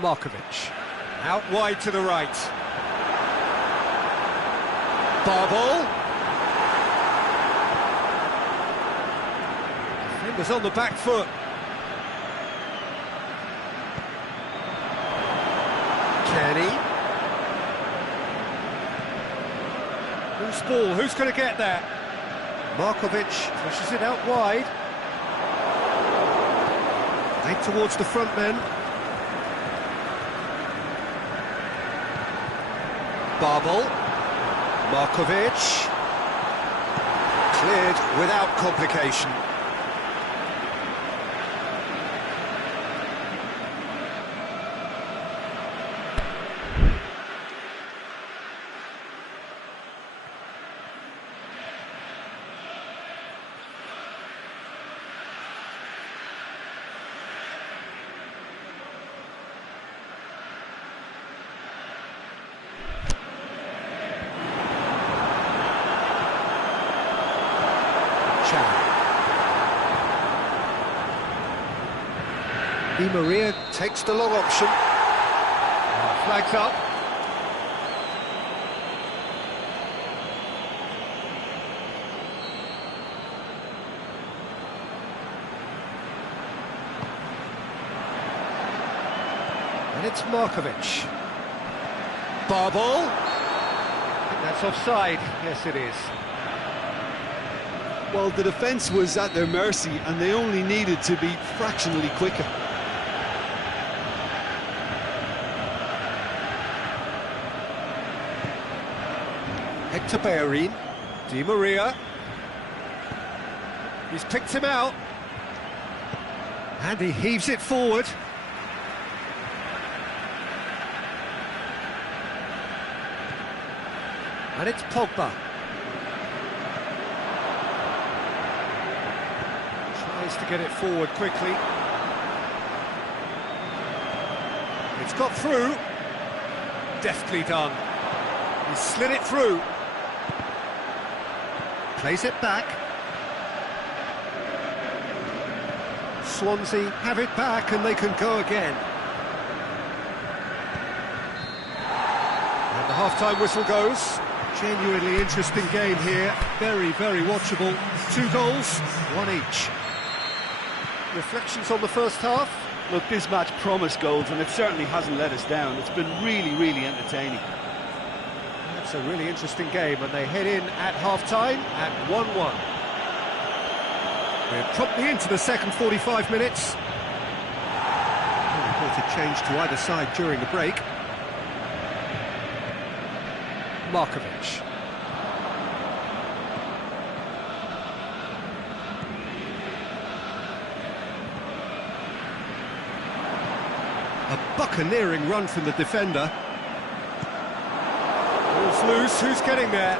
Markovic. Out wide to the right. Barbol. Defenders on the back foot. Kenny. Loose ball, who's going to get that? Markovic pushes it out wide. Right towards the front men. Barbol. Markovic. Cleared without complication. Di Maria takes the long option. Flags up. And it's Markovic. Barbol. I think that's offside. Yes, it is. Well, the defence was at their mercy and they only needed to be fractionally quicker. Hector Bellerin. Di Maria. He's picked him out. And he heaves it forward. And it's Pogba. Tries to get it forward quickly. It's got through. Deftly done. He slid it through. Plays it back. Swansea have it back and they can go again. And the half-time whistle goes. Genuinely interesting game here. Very, very watchable. 2 goals, 1 each. Reflections on the first half? Look, this match promised goals and it certainly hasn't let us down. It's been really, really entertaining. It's a really interesting game, and they head in at half-time at 1-1. We're promptly into the second 45 minutes. Reported change to either side during the break. Markovic. A buccaneering run from the defender. Ball's loose, who's getting there?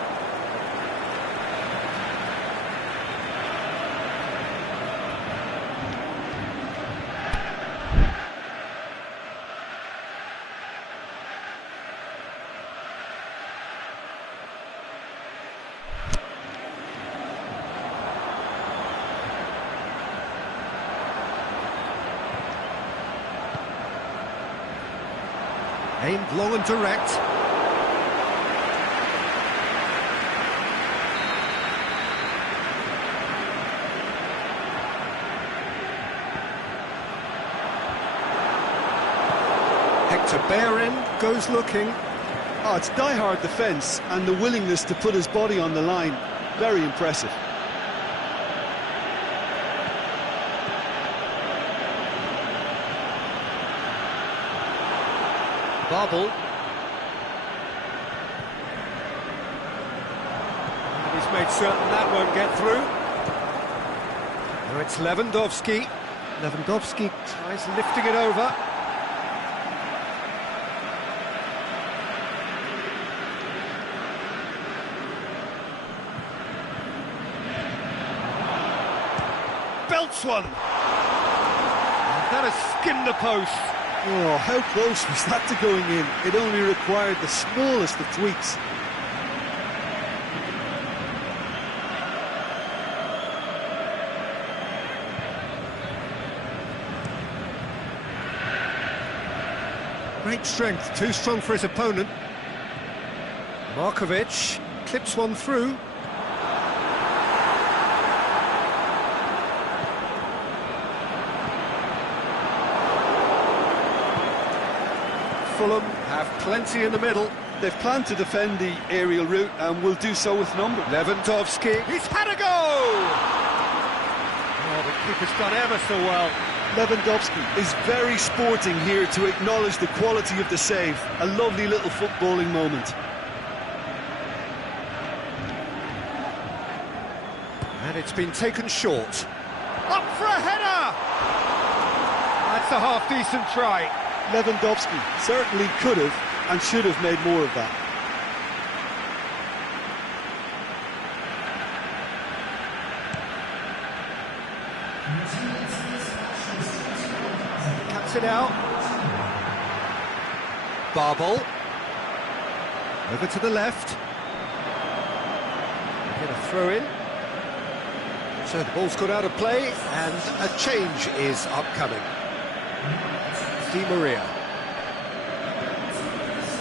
Aimed long and direct. Hector Bellerin goes looking. Oh, it's die-hard defence and the willingness to put his body on the line. Very impressive. Barbol. And he's made certain that won't get through. Now it's Lewandowski. Lewandowski tries lifting it over. Belts one. And that has skimmed the post. Oh, how close was that to going in? It only required the smallest of tweaks. Great strength, too strong for his opponent. Markovic clips one through. Fulham have plenty in the middle. They've planned to defend the aerial route and will do so with number. Lewandowski, he's had a go! Oh, the keeper's done ever so well. Lewandowski is very sporting here to acknowledge the quality of the save. A lovely little footballing moment. And it's been taken short. Up for a header! That's a half-decent try. Lewandowski certainly could have and should have made more of that. Cuts it out. Barbol. Over to the left. Get a throw in. So the ball's gone out of play and a change is upcoming. Di Maria.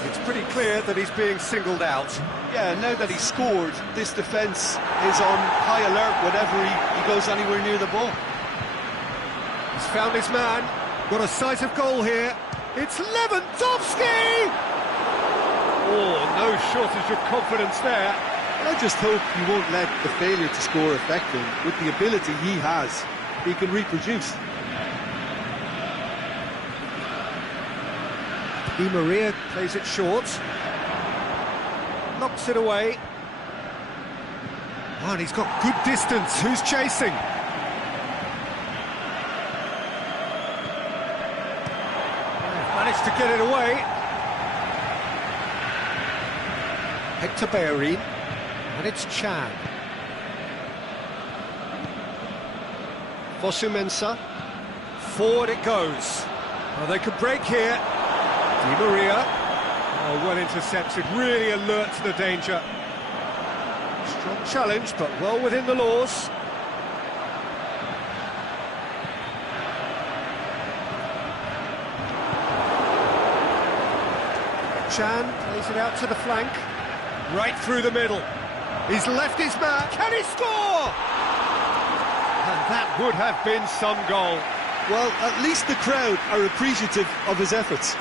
It's pretty clear that he's being singled out. Yeah, now that he's scored, this defence is on high alert whenever he goes anywhere near the ball. He's found his man. Got a sight of goal here. It's Lewandowski! Oh, no shortage of confidence there. I just hope he won't let the failure to score affect him. With the ability he has, he can reproduce. Di Maria plays it short. Knocks it away. Oh, and he's got good distance. Who's chasing? Managed to get it away. Hector Bellerin. And it's Chan. Fosu Mensah. Forward it goes. Oh, they could break here. Di Maria. Oh, well intercepted. Really alert to the danger. Strong challenge, but well within the laws. Chan plays it out to the flank. Right through the middle. He's left his man. Can he score? And that would have been some goal. Well, at least the crowd are appreciative of his efforts.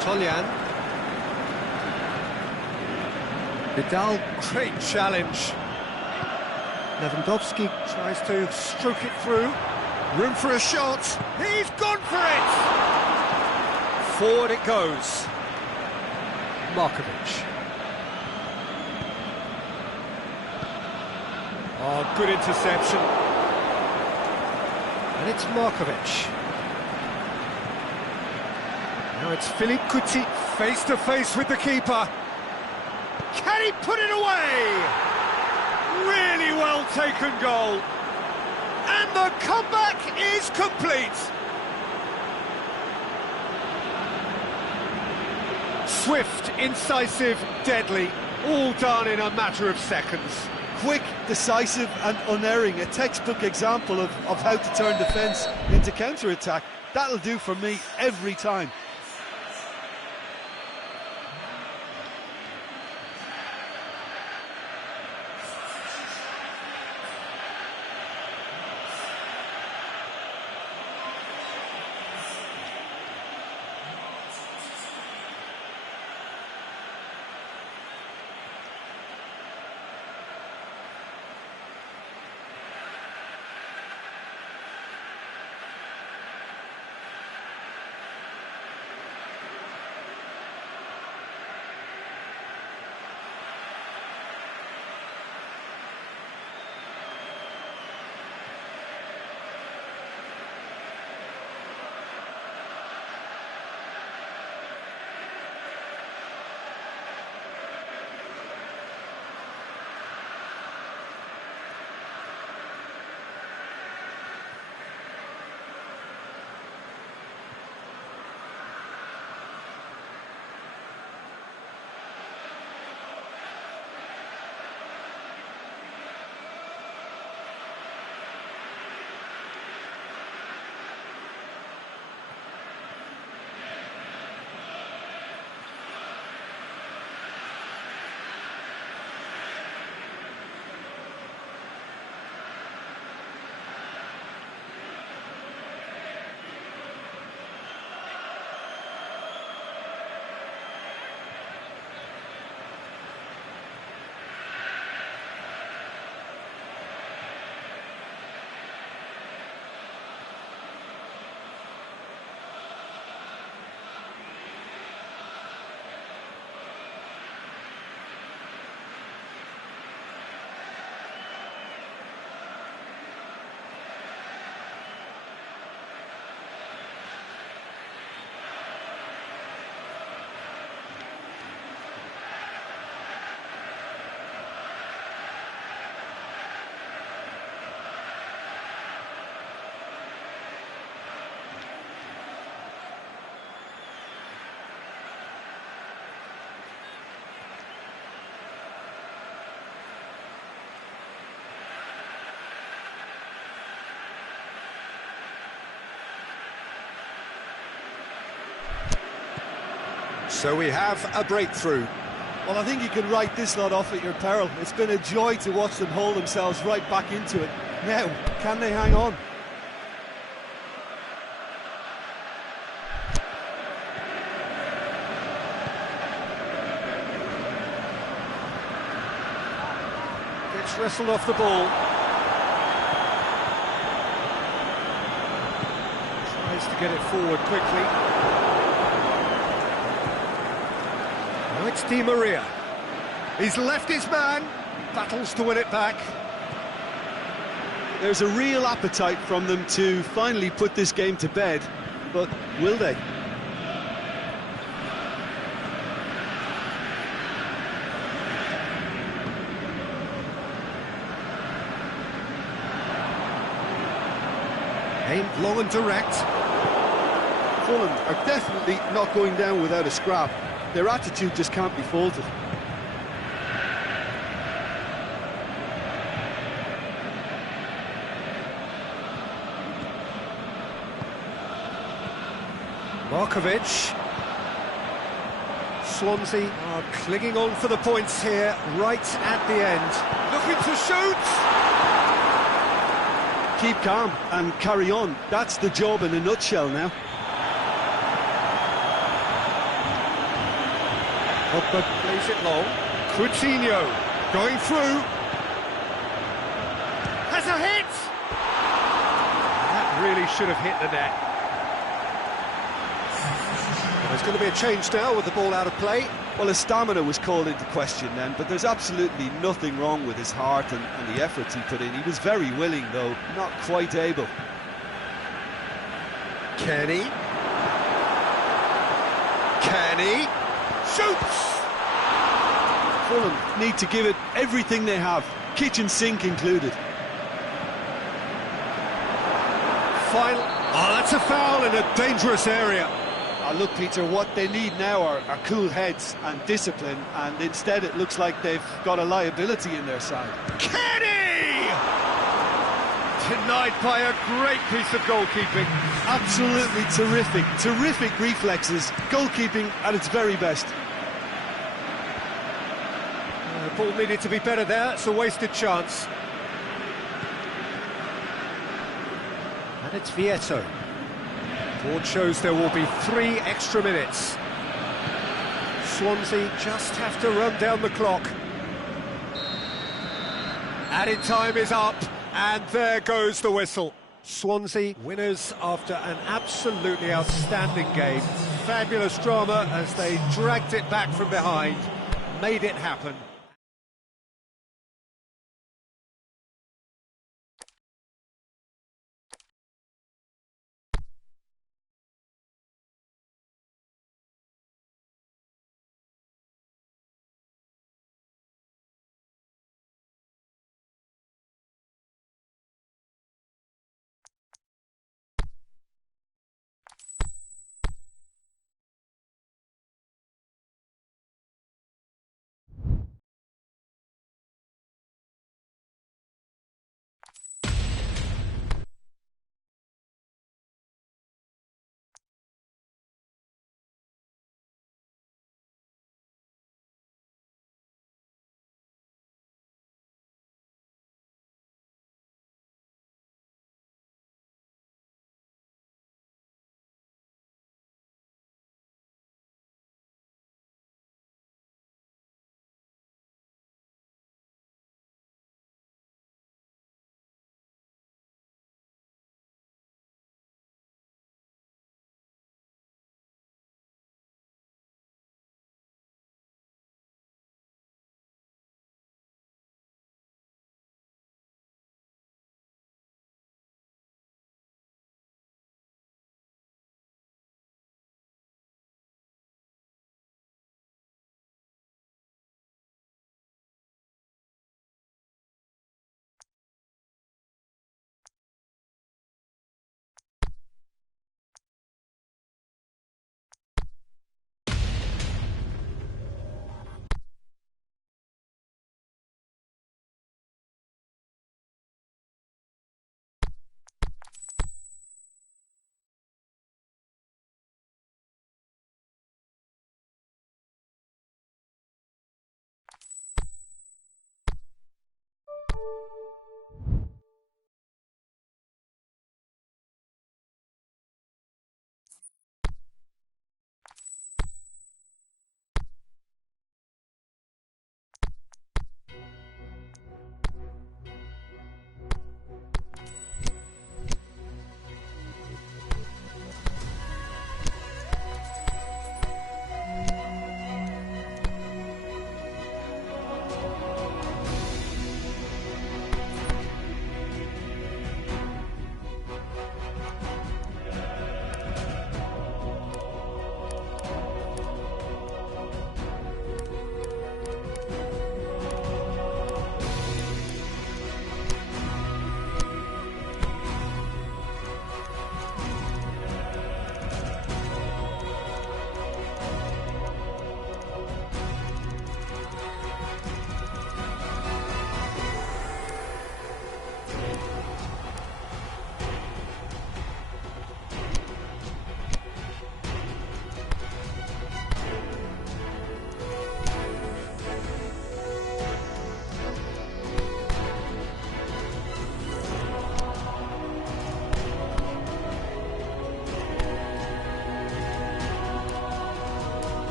Toljan. Vidal, great challenge. Lewandowski tries to stroke it through. Room for a shot. He's gone for it! Forward it goes. Markovic. Oh, good interception. And it's Markovic. Now it's Philippe Coutinho face to face with the keeper. Can he put it away? Really well taken goal. And the comeback is complete. Swift, incisive, deadly, all done in a matter of seconds. Quick, decisive and unerring, a textbook example of how to turn defence into counter-attack. That'll do for me every time. So we have a breakthrough. Well, I think you can write this lot off at your peril. It's been a joy to watch them hold themselves right back into it. Now, can they hang on? Gets wrestled off the ball. Tries to get it forward quickly. Now it's Di Maria. He's left his man. Battles to win it back. There's a real appetite from them to finally put this game to bed, but will they? Aimed long and direct. Fulham are definitely not going down without a scrap. Their attitude just can't be faulted. Markovic. Swansea are clinging on for the points here, right at the end. Looking to shoot! Keep calm and carry on. That's the job in a nutshell now. Pogba plays it long. Coutinho going through. Has a hit! That really should have hit the net. There's going to be a change now with the ball out of play. Well, his stamina was called into question then, but there's absolutely nothing wrong with his heart and the efforts he put in. He was very willing, though, not quite able. Kenny. Shoots! Fulham need to give it everything they have, kitchen sink included. Final. Oh, that's a foul in a dangerous area. Look, Peter, what they need now are cool heads and discipline, and instead it looks like they've got a liability in their side. Kenny! Denied by a great piece of goalkeeping. Absolutely terrific reflexes, goalkeeping at its very best. The ball needed to be better there, it's a wasted chance. And it's Vietto. Board shows there will be 3 extra minutes. Swansea just have to run down the clock. Added time is up, and there goes the whistle. Swansea winners after an absolutely outstanding game. Fabulous drama as they dragged it back from behind, made it happen.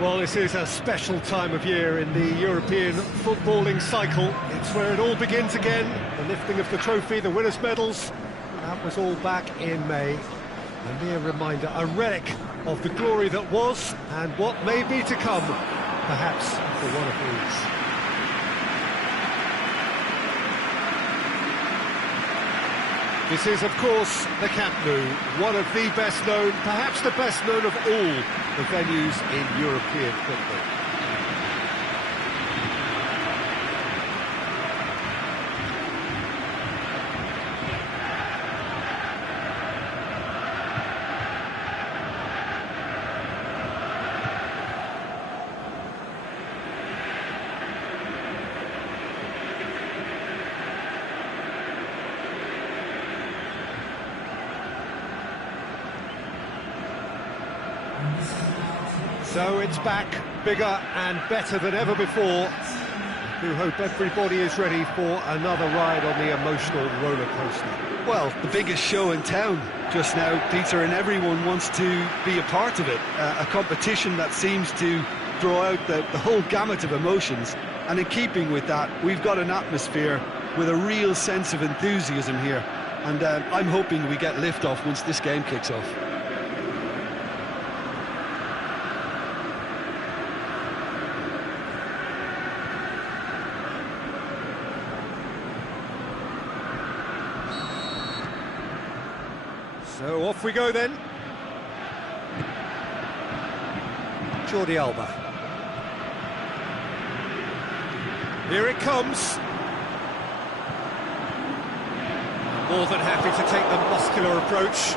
Well, this is a special time of year in the European footballing cycle. It's where it all begins again, the lifting of the trophy, the winners' medals. That was all back in May. A mere reminder, a relic of the glory that was and what may be to come, perhaps for one of these. This is, of course, the Camp Nou, one of the best known, perhaps the best known of all the venues in European football. So it's back, bigger and better than ever before. I do hope everybody is ready for another ride on the emotional roller coaster. Well, the biggest show in town just now, Peter, and everyone wants to be a part of it. A competition that seems to draw out the whole gamut of emotions. And in keeping with that, we've got an atmosphere with a real sense of enthusiasm here. and I'm hoping we get lift-off once this game kicks off. So off we go then. Jordi Alba. Here it comes. More than happy to take the muscular approach.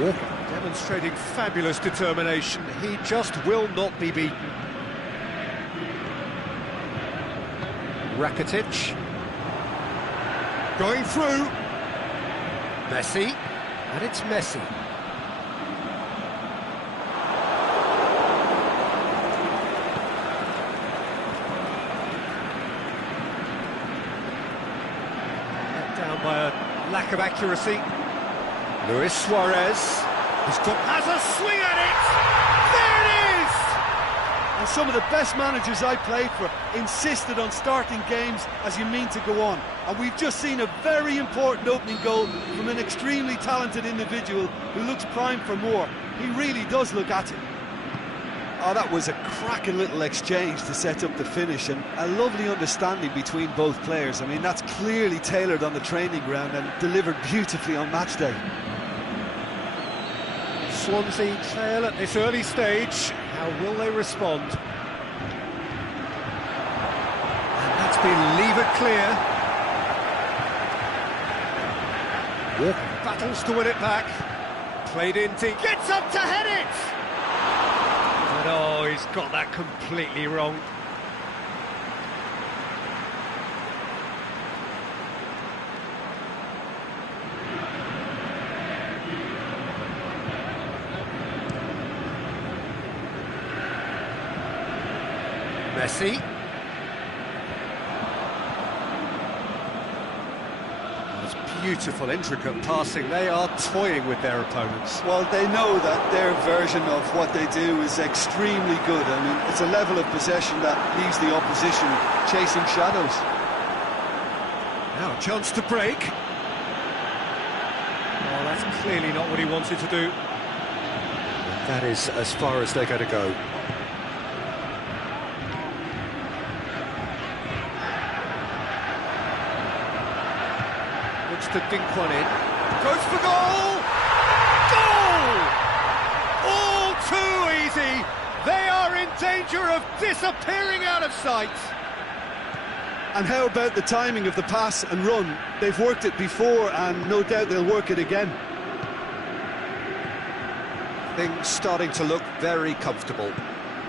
Walker demonstrating fabulous determination. He just will not be beaten. Rakitic. Going through. Messi. And it's Messi. Down by a lack of accuracy. Luis Suarez has a swing at it. There it is. And some of the best managers I played for insisted on starting games as you mean to go on. And we've just seen a very important opening goal from an extremely talented individual who looks primed for more. He really does look at it. Oh, that was a cracking little exchange to set up the finish, and a lovely understanding between both players. I mean, that's clearly tailored on the training ground and delivered beautifully on match day. Swansea trail at this early stage. How will they respond? And that's been levered clear. Walker battles to win it back. Played in, gets up to head it! But oh, he's got that completely wrong. Messi. That's beautiful, intricate passing. They are toying with their opponents. Well, they know that their version of what they do is extremely good. I mean, it's a level of possession that leaves the opposition chasing shadows. Now a chance to break. Oh, that's clearly not what he wanted to do. That is as far as they're going to go. Looks to dink one in. Goes for goal! Goal! All too easy. They are in danger of disappearing out of sight. And how about the timing of the pass and run? They've worked it before, and no doubt they'll work it again. Things starting to look very comfortable.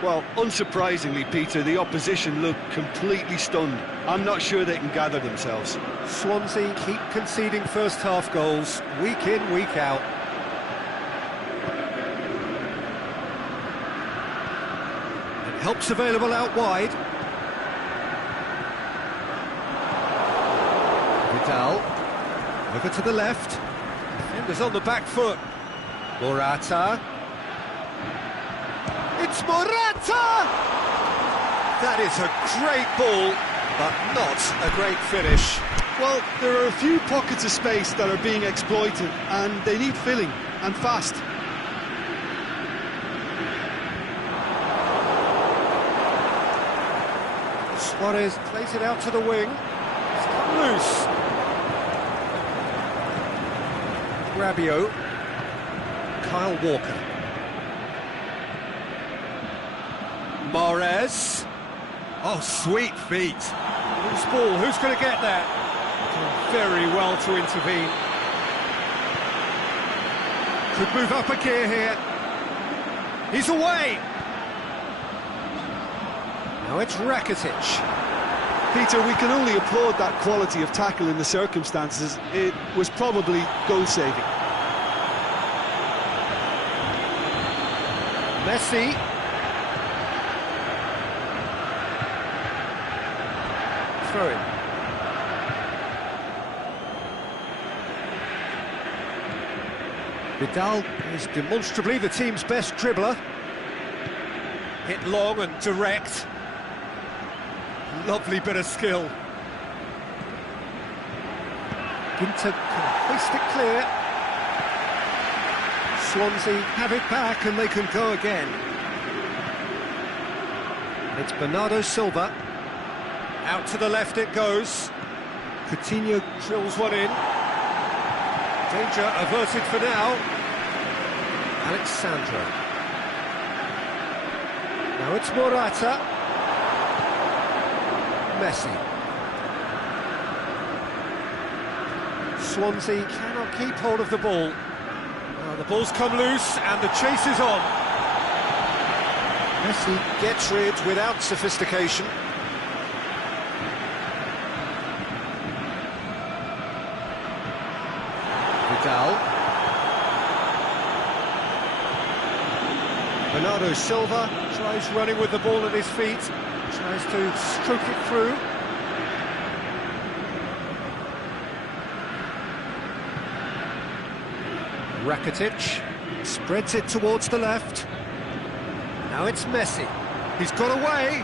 Well, unsurprisingly, Peter, the opposition look completely stunned. I'm not sure they can gather themselves. Swansea keep conceding first-half goals, week in, week out. And help's available out wide. Vidal, over to the left. Defenders on the back foot. Morata. It's Morata! That is a great ball, but not a great finish. Well, there are a few pockets of space that are being exploited, and they need filling, and fast. Suarez plays it out to the wing. It's come loose. Rabiot. Kyle Walker. Mahrez. Oh, sweet feet. Loose ball, who's going to get that? Done very well to intervene. Could move up a gear here. He's away. Now it's Rakitic. Peter, we can only applaud that quality of tackle in the circumstances. It was probably goal-saving. Messi. Throw in. Vidal is demonstrably the team's best dribbler. Hit long and direct. Lovely bit of skill. Ginter can hoist it clear. Swansea have it back and they can go again. It's Bernardo Silva. Out to the left it goes. Coutinho drills one in. Danger averted for now. Alex Sandro. Now it's Morata. Messi. Swansea cannot keep hold of the ball. The ball's come loose and the chase is on. Messi gets rid without sophistication. Vidal. Bernardo Silva tries running with the ball at his feet. Tries to stroke it through. Rakitic spreads it towards the left. Now it's Messi. He's got away.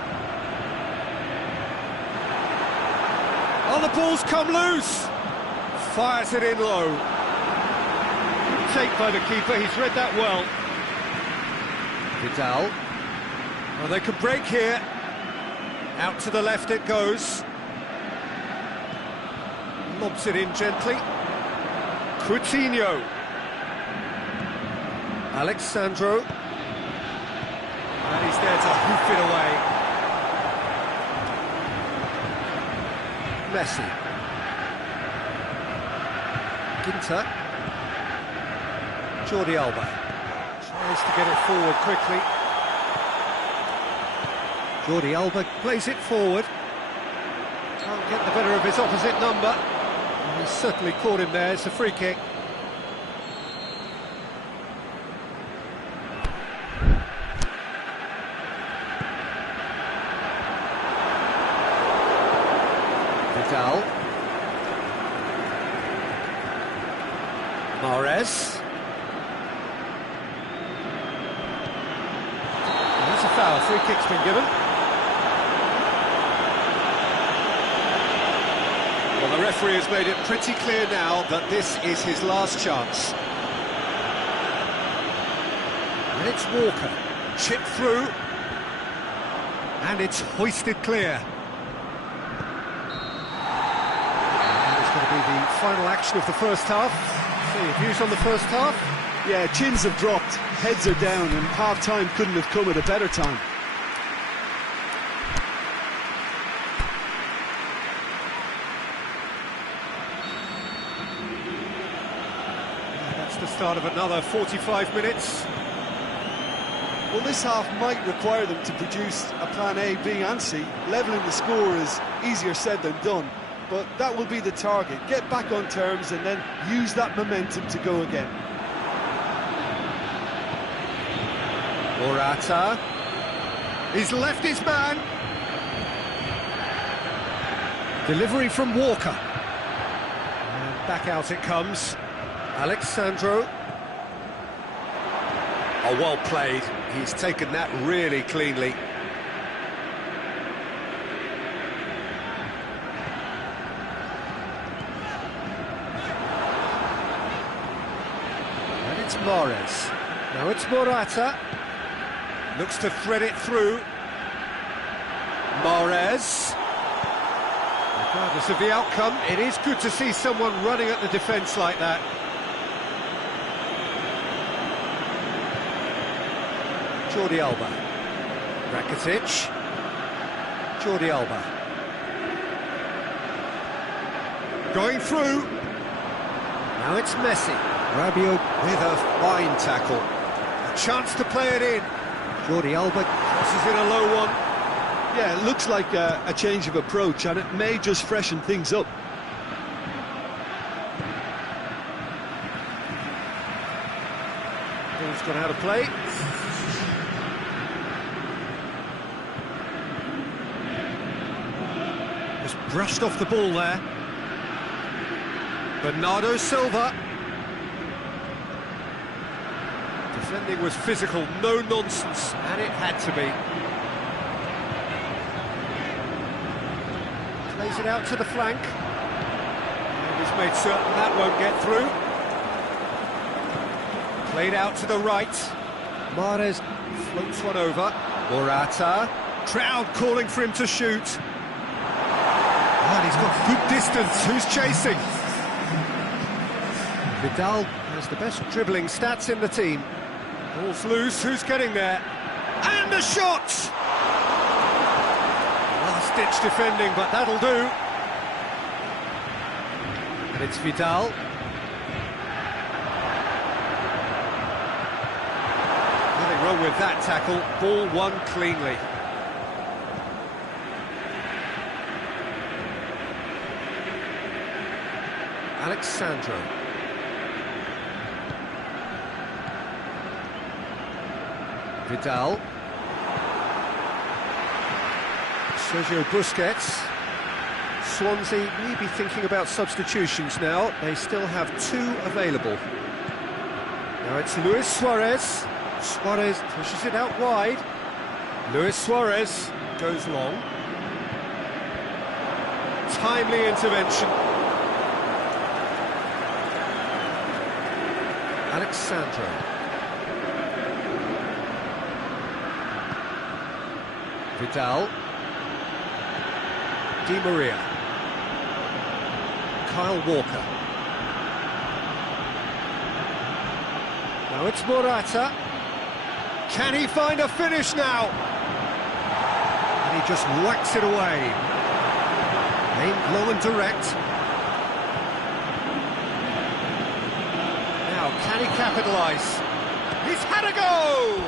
Oh, the ball's come loose. Fires it in low. Take by the keeper, he's read that well. Vidal. Oh, they can break here. Out to the left it goes. Lobs it in gently. Coutinho. Alex Sandro. And he's there to hoof it away. Messi. Ginter. Jordi Alba. Tries to get it forward quickly. Jordi Alba plays it forward. Can't get the better of his opposite number. And he's certainly caught him there. It's a free kick. Vidal. Mahrez. That's a foul, free kick's been given. Well, the referee has made it pretty clear now that this is his last chance. And it's Walker, chipped through, and it's hoisted clear. Be the final action of the first half. So your views on the first half? Yeah, chins have dropped, heads are down, and half-time couldn't have come at a better time. That's the start of another 45 minutes. Well, this half might require them to produce a plan A, B and C. Levelling the score is easier said than done. But that will be the target. Get back on terms and then use that momentum to go again. Morata. He's left his man. Delivery from Walker. And back out it comes. Alex Sandro. Oh, well played. He's taken that really cleanly. Mahrez. Now it's Morata. Looks to thread it through. Mahrez. Regardless of the outcome, it is good to see someone running at the defence like that. Jordi Alba. Rakitic. Jordi Alba. Going through. Now it's Messi. Rabiot with a fine tackle. A chance to play it in. Jordi Alba crosses in a low one. Yeah, it looks like a change of approach, and it may just freshen things up. Ball's gone out of play. Just brushed off the ball there. Bernardo Silva. Defending was physical, no nonsense, and it had to be. Plays it out to the flank. And He's made certain that won't get through. Played out to the right. Mahrez floats one over. Morata. Crowd calling for him to shoot. And he's got good distance. Who's chasing? Vidal has the best dribbling stats in the team. Ball's loose. Who's getting there? And the shot! Last-ditch defending, but that'll do. And it's Vidal. Nothing wrong with that tackle. Ball won cleanly. Alex Sandro. Vidal. Sergio Busquets. Swansea may be thinking about substitutions now. They still have 2 available. Now it's Luis Suarez. Suarez pushes it out wide. Luis Suarez goes long. Timely intervention. Alex Sandro. Vidal. Di Maria. Kyle Walker. Now it's Morata. Can he find a finish now? And he just whacks it away. Aimed low and direct. Now, can he capitalise? He's had a go!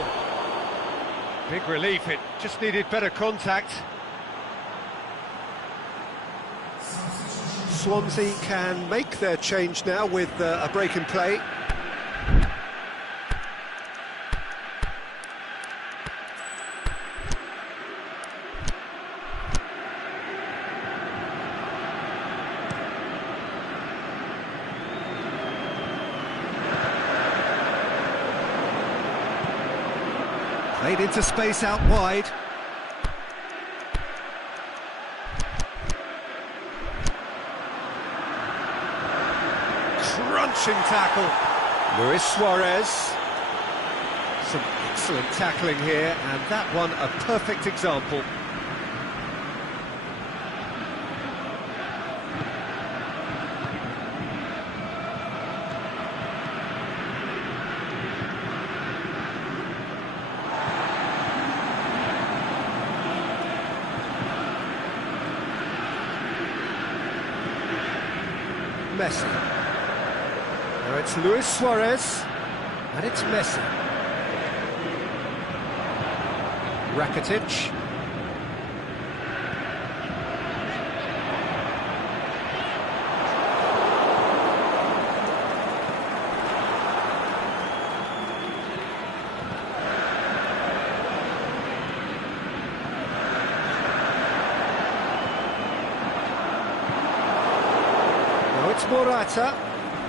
Big relief, it just needed better contact. Swansea can make their change now with a break in play. Played into space out wide. Crunching tackle. Luis Suarez. Some excellent tackling here, and that one a perfect example. Messi. Now it's Luis Suarez, and it's Messi. Rakitic. It's Morata.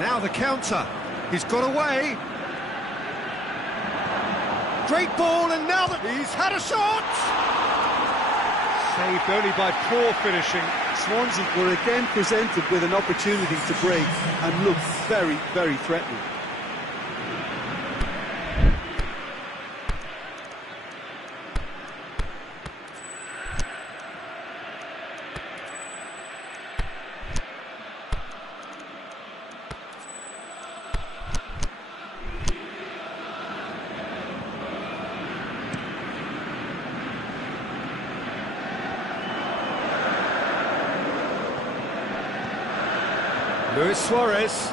Now the counter. He's got away. Great ball, and now that he's had a shot! Saved only by poor finishing. Swansea were again presented with an opportunity to break and looked very, very threatening. Luis Suarez.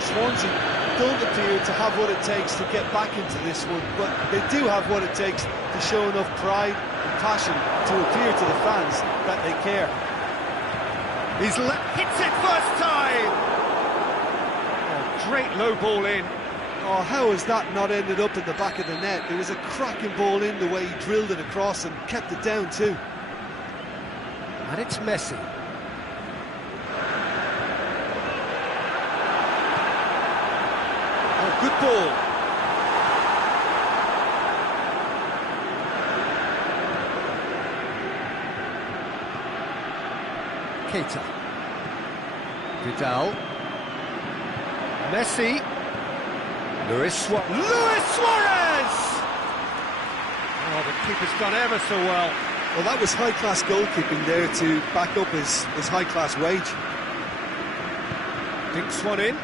Swansea don't appear to have what it takes to get back into this one, but they do have what it takes to show enough pride and passion to appear to the fans that they care. Hits it first time! Oh, great low ball in. Oh, how has that not ended up in the back of the net? It was a cracking ball in, the way he drilled it across and kept it down too. And it's Messi. Oh, good ball. Keita. Vidal. Messi. Luis Suarez! Oh, the keeper's done ever so well. Well, that was high-class goalkeeping there to back up his high-class wage. Dinks one in.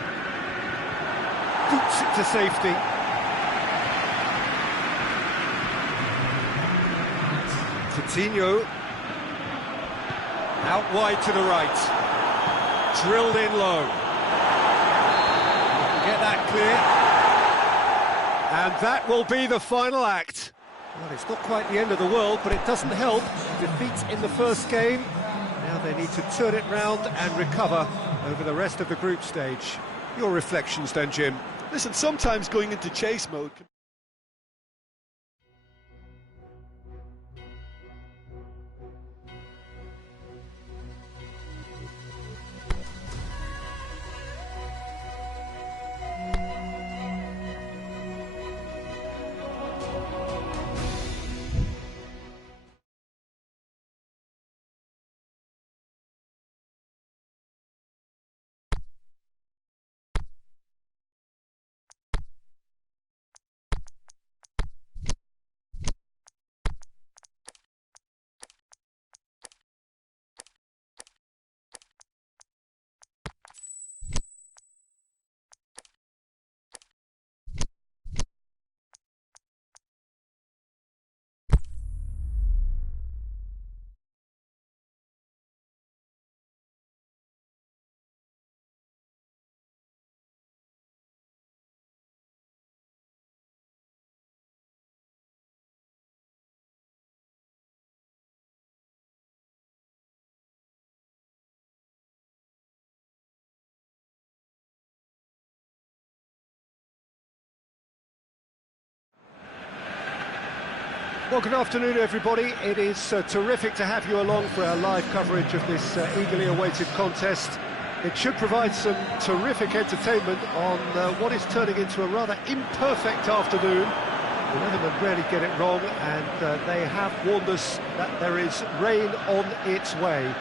Boots it to safety. Coutinho. Out wide to the right. Drilled in low. Get that clear. And that will be the final act. Well, it's not quite the end of the world, but it doesn't help. Defeat in the first game. Now they need to turn it round and recover over the rest of the group stage. Your reflections then, Jim? Listen, sometimes going into chase mode... Well, good afternoon, everybody. It is terrific to have you along for our live coverage of this eagerly awaited contest. It should provide some terrific entertainment on what is turning into a rather imperfect afternoon. The weathermen rarely get it wrong, and they have warned us that there is rain on its way.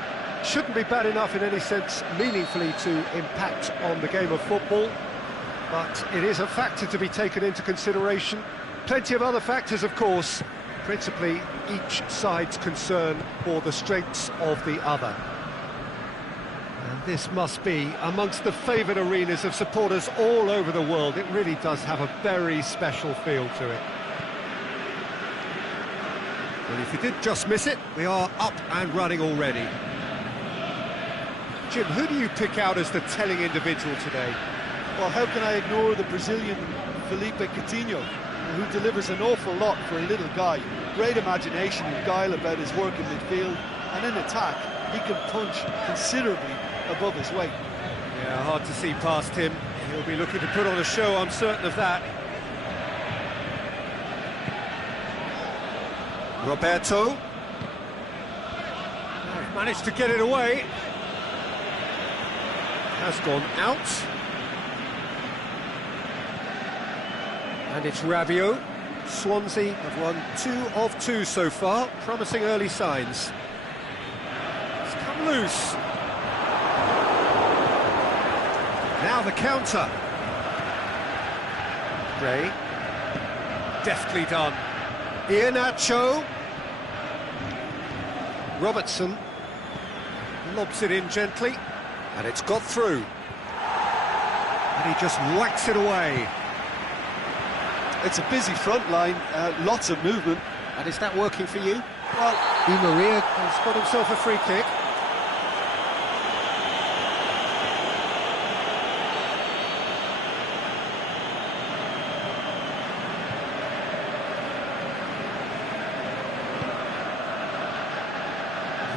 Shouldn't be bad enough in any sense meaningfully to impact on the game of football, but it is a factor to be taken into consideration. Plenty of other factors, of course, principally each side's concern for the strengths of the other. And this must be amongst the favoured arenas of supporters all over the world. It really does have a very special feel to it. Well, if you did just miss it, we are up and running already. Jim, who do you pick out as the telling individual today? Well, how can I ignore the Brazilian Felipe Coutinho, who delivers an awful lot for a little guy. Great imagination and guile about his work in midfield, and in attack he can punch considerably above his weight. Yeah, hard to see past him. He'll be looking to put on a show, I'm certain of that. Roberto. Managed to get it away. Has gone out. And it's Rabiot. Swansea have won 2 of 2 so far, promising early signs. It's come loose. Now the counter. Ray. Deftly done. Iheanacho. Robertson. Lobs it in gently. And it's got through. And he just whacks it away. It's a busy front line, lots of movement. And is that working for you? Well, Di Maria has got himself a free kick.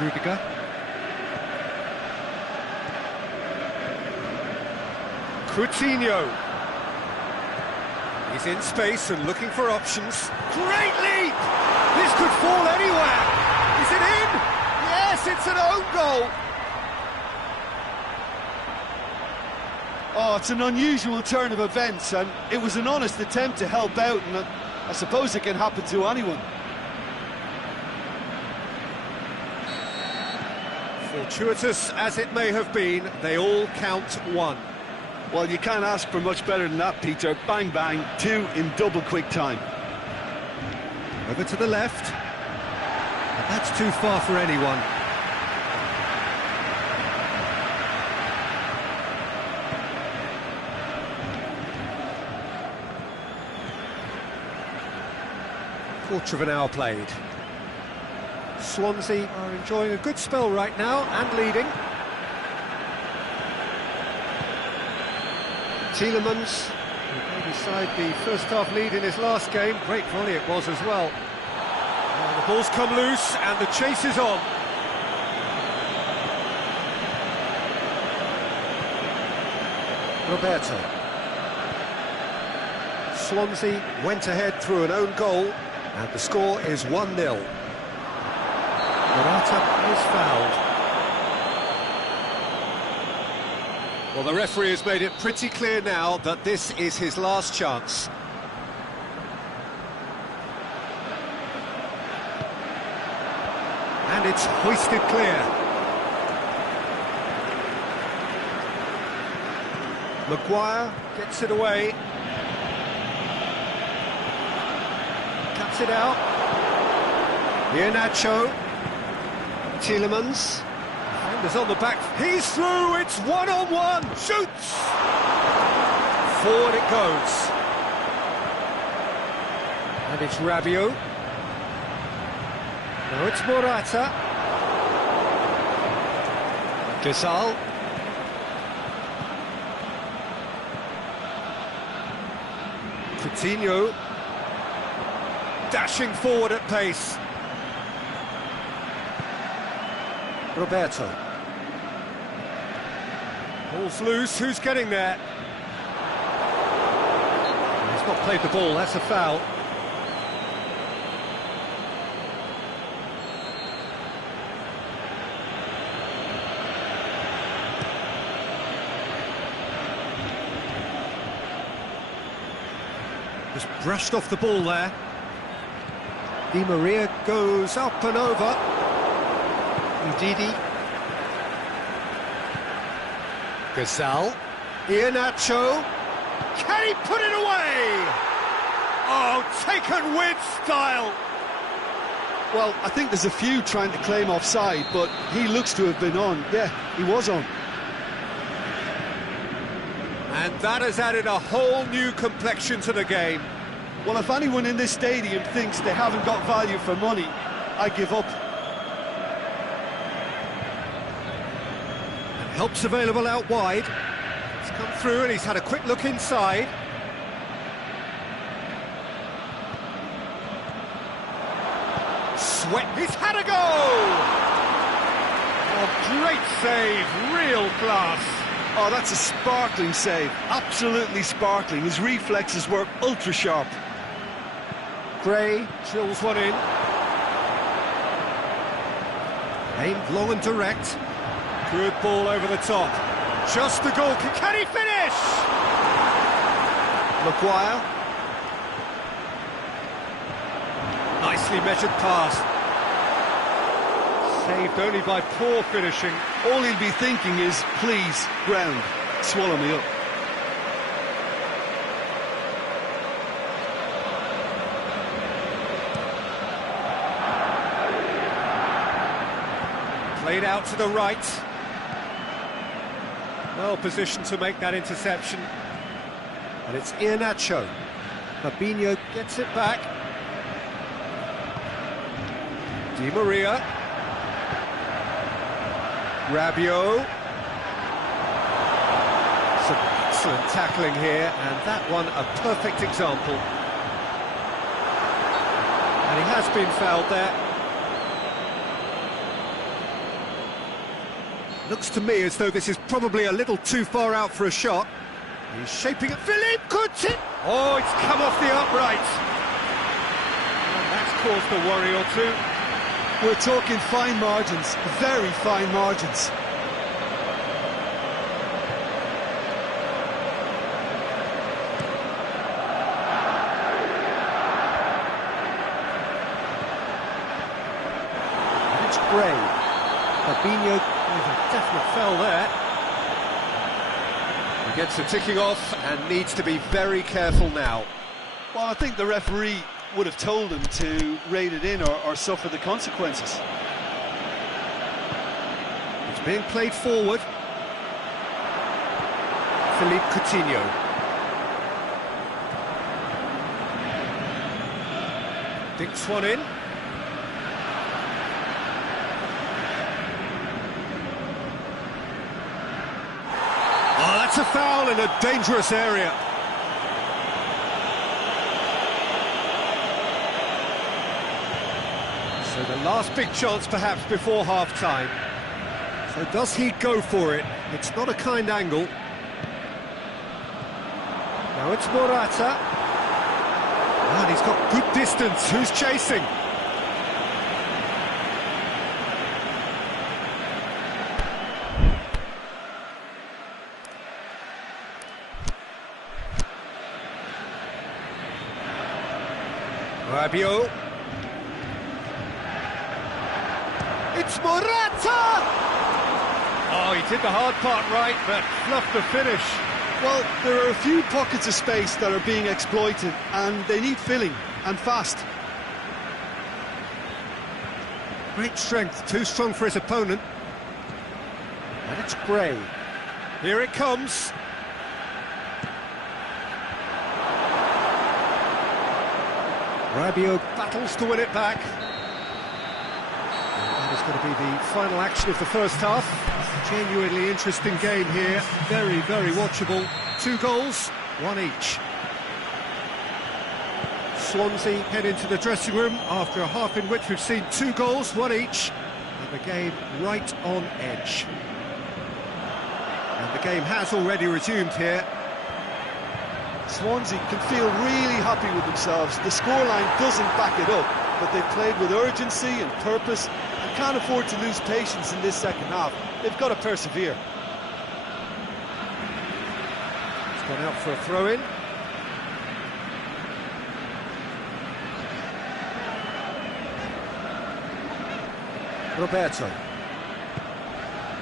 Rudiger. Coutinho. He's in space and looking for options. Great leap! This could fall anywhere. Is it in? Yes, it's an own goal. Oh, it's an unusual turn of events, and it was an honest attempt to help out, and I suppose it can happen to anyone. Fortuitous as it may have been, they all count one. Well, you can't ask for much better than that, Peter. Bang, bang, two in double quick time. Over to the left. But that's too far for anyone. Quarter of an hour played. Swansea are enjoying a good spell right now and leading. Tielemans, who gave his side the first half lead in his last game. Great volley it was as well. And the ball's come loose and the chase is on. Roberto. Swansea went ahead through an own goal. And the score is 1-0. Morata is fouled. Well, the referee has made it pretty clear now that this is his last chance. And it's hoisted clear. Maguire gets it away. Cuts it out. Iheanacho. Tielemans. Defenders on the back. He's through. It's one-on-one. Shoots. Forward it goes. And it's Rabiot. Now it's Morata. Ghezzal. Coutinho. Dashing forward at pace. Roberto. Ball's loose, who's getting there? He's not played the ball, that's a foul. Just brushed off the ball there. Di Maria goes up and over. Ndidi. Ghezzal. Iheanacho. Can he put it away? Oh, taken with style. Well, I think there's a few trying to claim offside, but he looks to have been on. Yeah, he was on. And that has added a whole new complexion to the game. Well, if anyone in this stadium thinks they haven't got value for money, I give up. And help's available out wide. He's come through and he's had a quick look inside. Sweat, he's had a go! Oh, great save, real class. Oh, that's a sparkling save, absolutely sparkling. His reflexes were ultra sharp. Gray drills one in. Aimed long and direct. Good ball over the top. Just the goal. Can he finish? Maguire. Nicely measured pass. Saved only by poor finishing. All he'll be thinking is, please, ground, swallow me up. Played out to the right. Well positioned to make that interception. And it's Iheanacho. Fabinho gets it back. Di Maria. Rabiot. Some excellent tackling here, and that one a perfect example. And he has been fouled there. Looks to me as though this is probably a little too far out for a shot. He's shaping it. Philippe Coutinho! Oh, it's come off the upright. And that's caused a worry or two. We're talking fine margins, very fine margins. And it's Gray. Fabinho There's a definite foul there. He gets the ticking off and needs to be very careful now. Well, I think the referee would have told him to rein it in or suffer the consequences. It's being played forward. Philippe Coutinho. Dinks one in. Oh, that's a foul in a dangerous area. So the last big chance perhaps before half-time. So does he go for it? It's not a kind angle. Now it's Morata. And he's got good distance. Who's chasing? Rabiot. It's Morata! Oh, he did the hard part right, but fluffed the finish. Well, there are a few pockets of space that are being exploited, and they need filling, and fast. Great strength, too strong for his opponent. And it's Gray. Here it comes. Rabiot battles to win it back. That is going to be the final action of the first half. Genuinely interesting game here. Very, very watchable. 2 goals, 1 each. Swansea head into the dressing room after a half in which we've seen 2 goals, 1 each. And the game right on edge. And the game has already resumed here. Swansea can feel really happy with themselves. The scoreline doesn't back it up, but they've played with urgency and purpose and can't afford to lose patience in this second half. They've got to persevere. It's gone out for a throw-in. Roberto.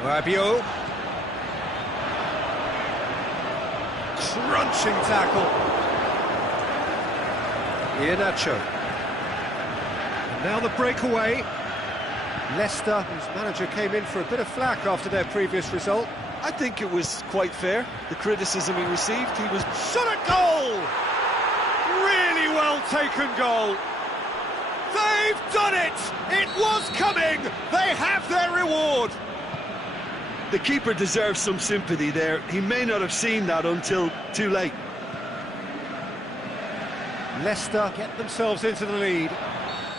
Rabiot. Crunching tackle. Iheanacho. And now the breakaway. Leicester, whose manager came in for a bit of flack after their previous result. I think it was quite fair, the criticism he received. He was shot at goal! Really well taken goal. They've done it! It was coming! They have their reward! The keeper deserves some sympathy there. He may not have seen that until too late. Leicester get themselves into the lead.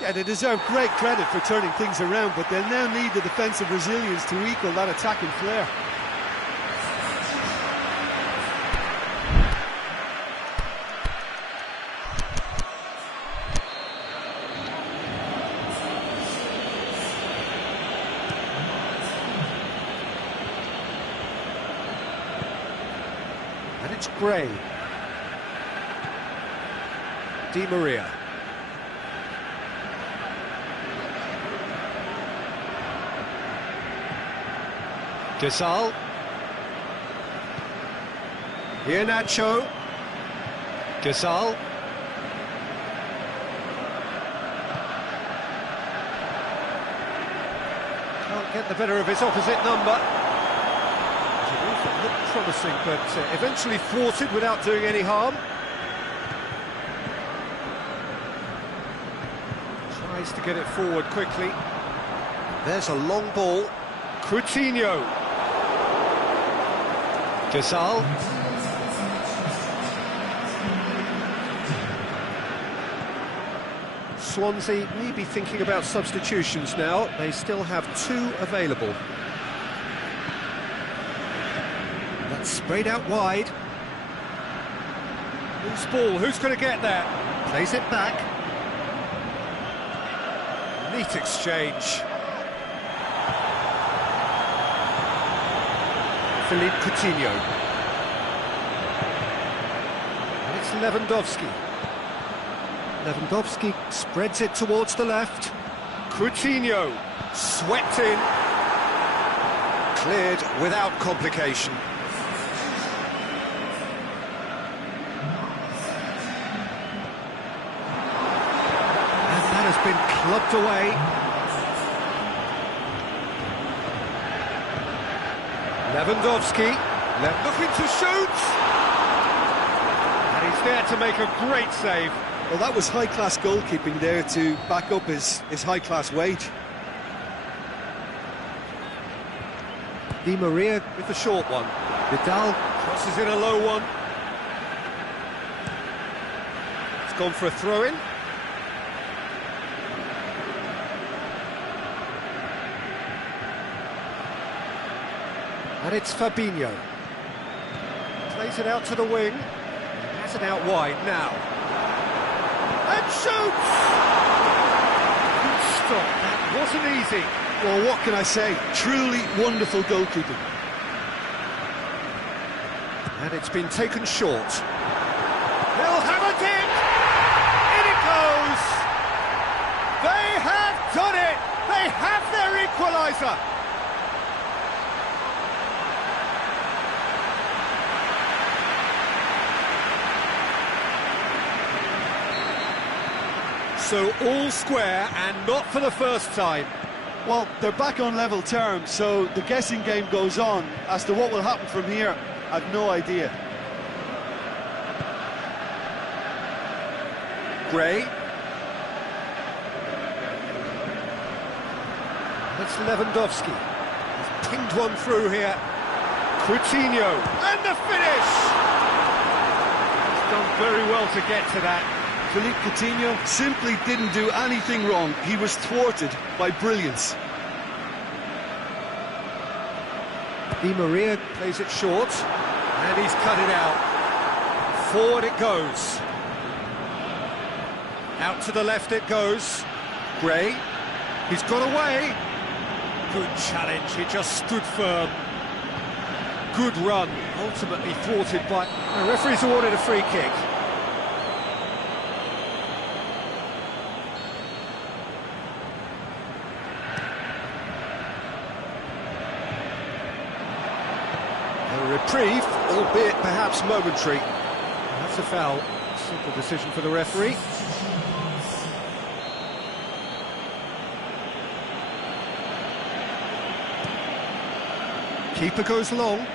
Yeah, they deserve great credit for turning things around, but they'll now need the defensive resilience to equal that attacking flair. And it's Gray. Di Maria. Gasol. Iheanacho. Gasol. Can't get the better of his opposite number. It looked promising, but eventually thwarted without doing any harm. Tries to get it forward quickly. There's a long ball. Coutinho. Gasol. Swansea may be thinking about substitutions now. They still have 2 available. That's sprayed out wide. Loose ball, who's going to get that? Plays it back. Neat exchange. Philippe Coutinho. And it's Lewandowski. Lewandowski spreads it towards the left. Coutinho swept in. Cleared without complication. And that has been clubbed away. Lewandowski, looking to shoot! And he's there to make a great save. Well, that was high-class goalkeeping there to back up his high-class wage. Di Maria with the short one. Vidal crosses in a low one. It's gone for a throw-in. And it's Fabinho. Plays it out to the wing. Has it out wide now. And shoots! Good stop. That wasn't easy. Well, what can I say? Truly wonderful goalkeeping. And it's been taken short. He'll have it in! In it goes! They have done it! They have their equaliser! So all square, and not for the first time. Well, they're back on level terms, so the guessing game goes on. As to what will happen from here, I've no idea. Gray. That's Lewandowski. He's pinged one through here. Coutinho. And the finish! He's done very well to get to that. Philippe Coutinho simply didn't do anything wrong. He was thwarted by brilliance. Di Maria plays it short, and he's cut it out. Forward it goes. Out to the left it goes. Gray, he's got away. Good challenge, he just stood firm. Good run, ultimately thwarted by... The referee's awarded a free kick. A reprieve, albeit perhaps momentary. That's a foul. Simple decision for the referee. Keeper goes long.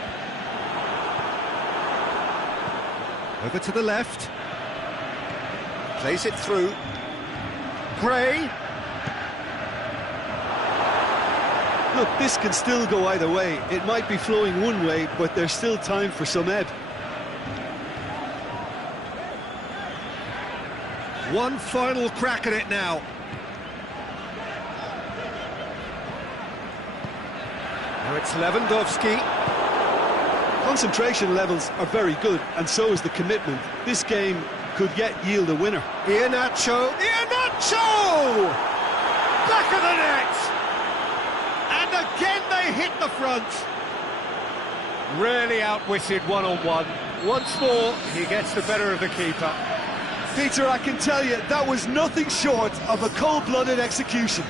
Over to the left. Plays it through. Gray. Look, this can still go either way. It might be flowing one way, but there's still time for some ebb. One final crack at it now. Now it's Lewandowski. Concentration levels are very good, and so is the commitment. This game could yet yield a winner. Iheanacho. Iheanacho! Back of the net! And again they hit the front. Really outwitted one-on-one. Once more, he gets the better of the keeper. Peter, I can tell you, that was nothing short of a cold-blooded execution.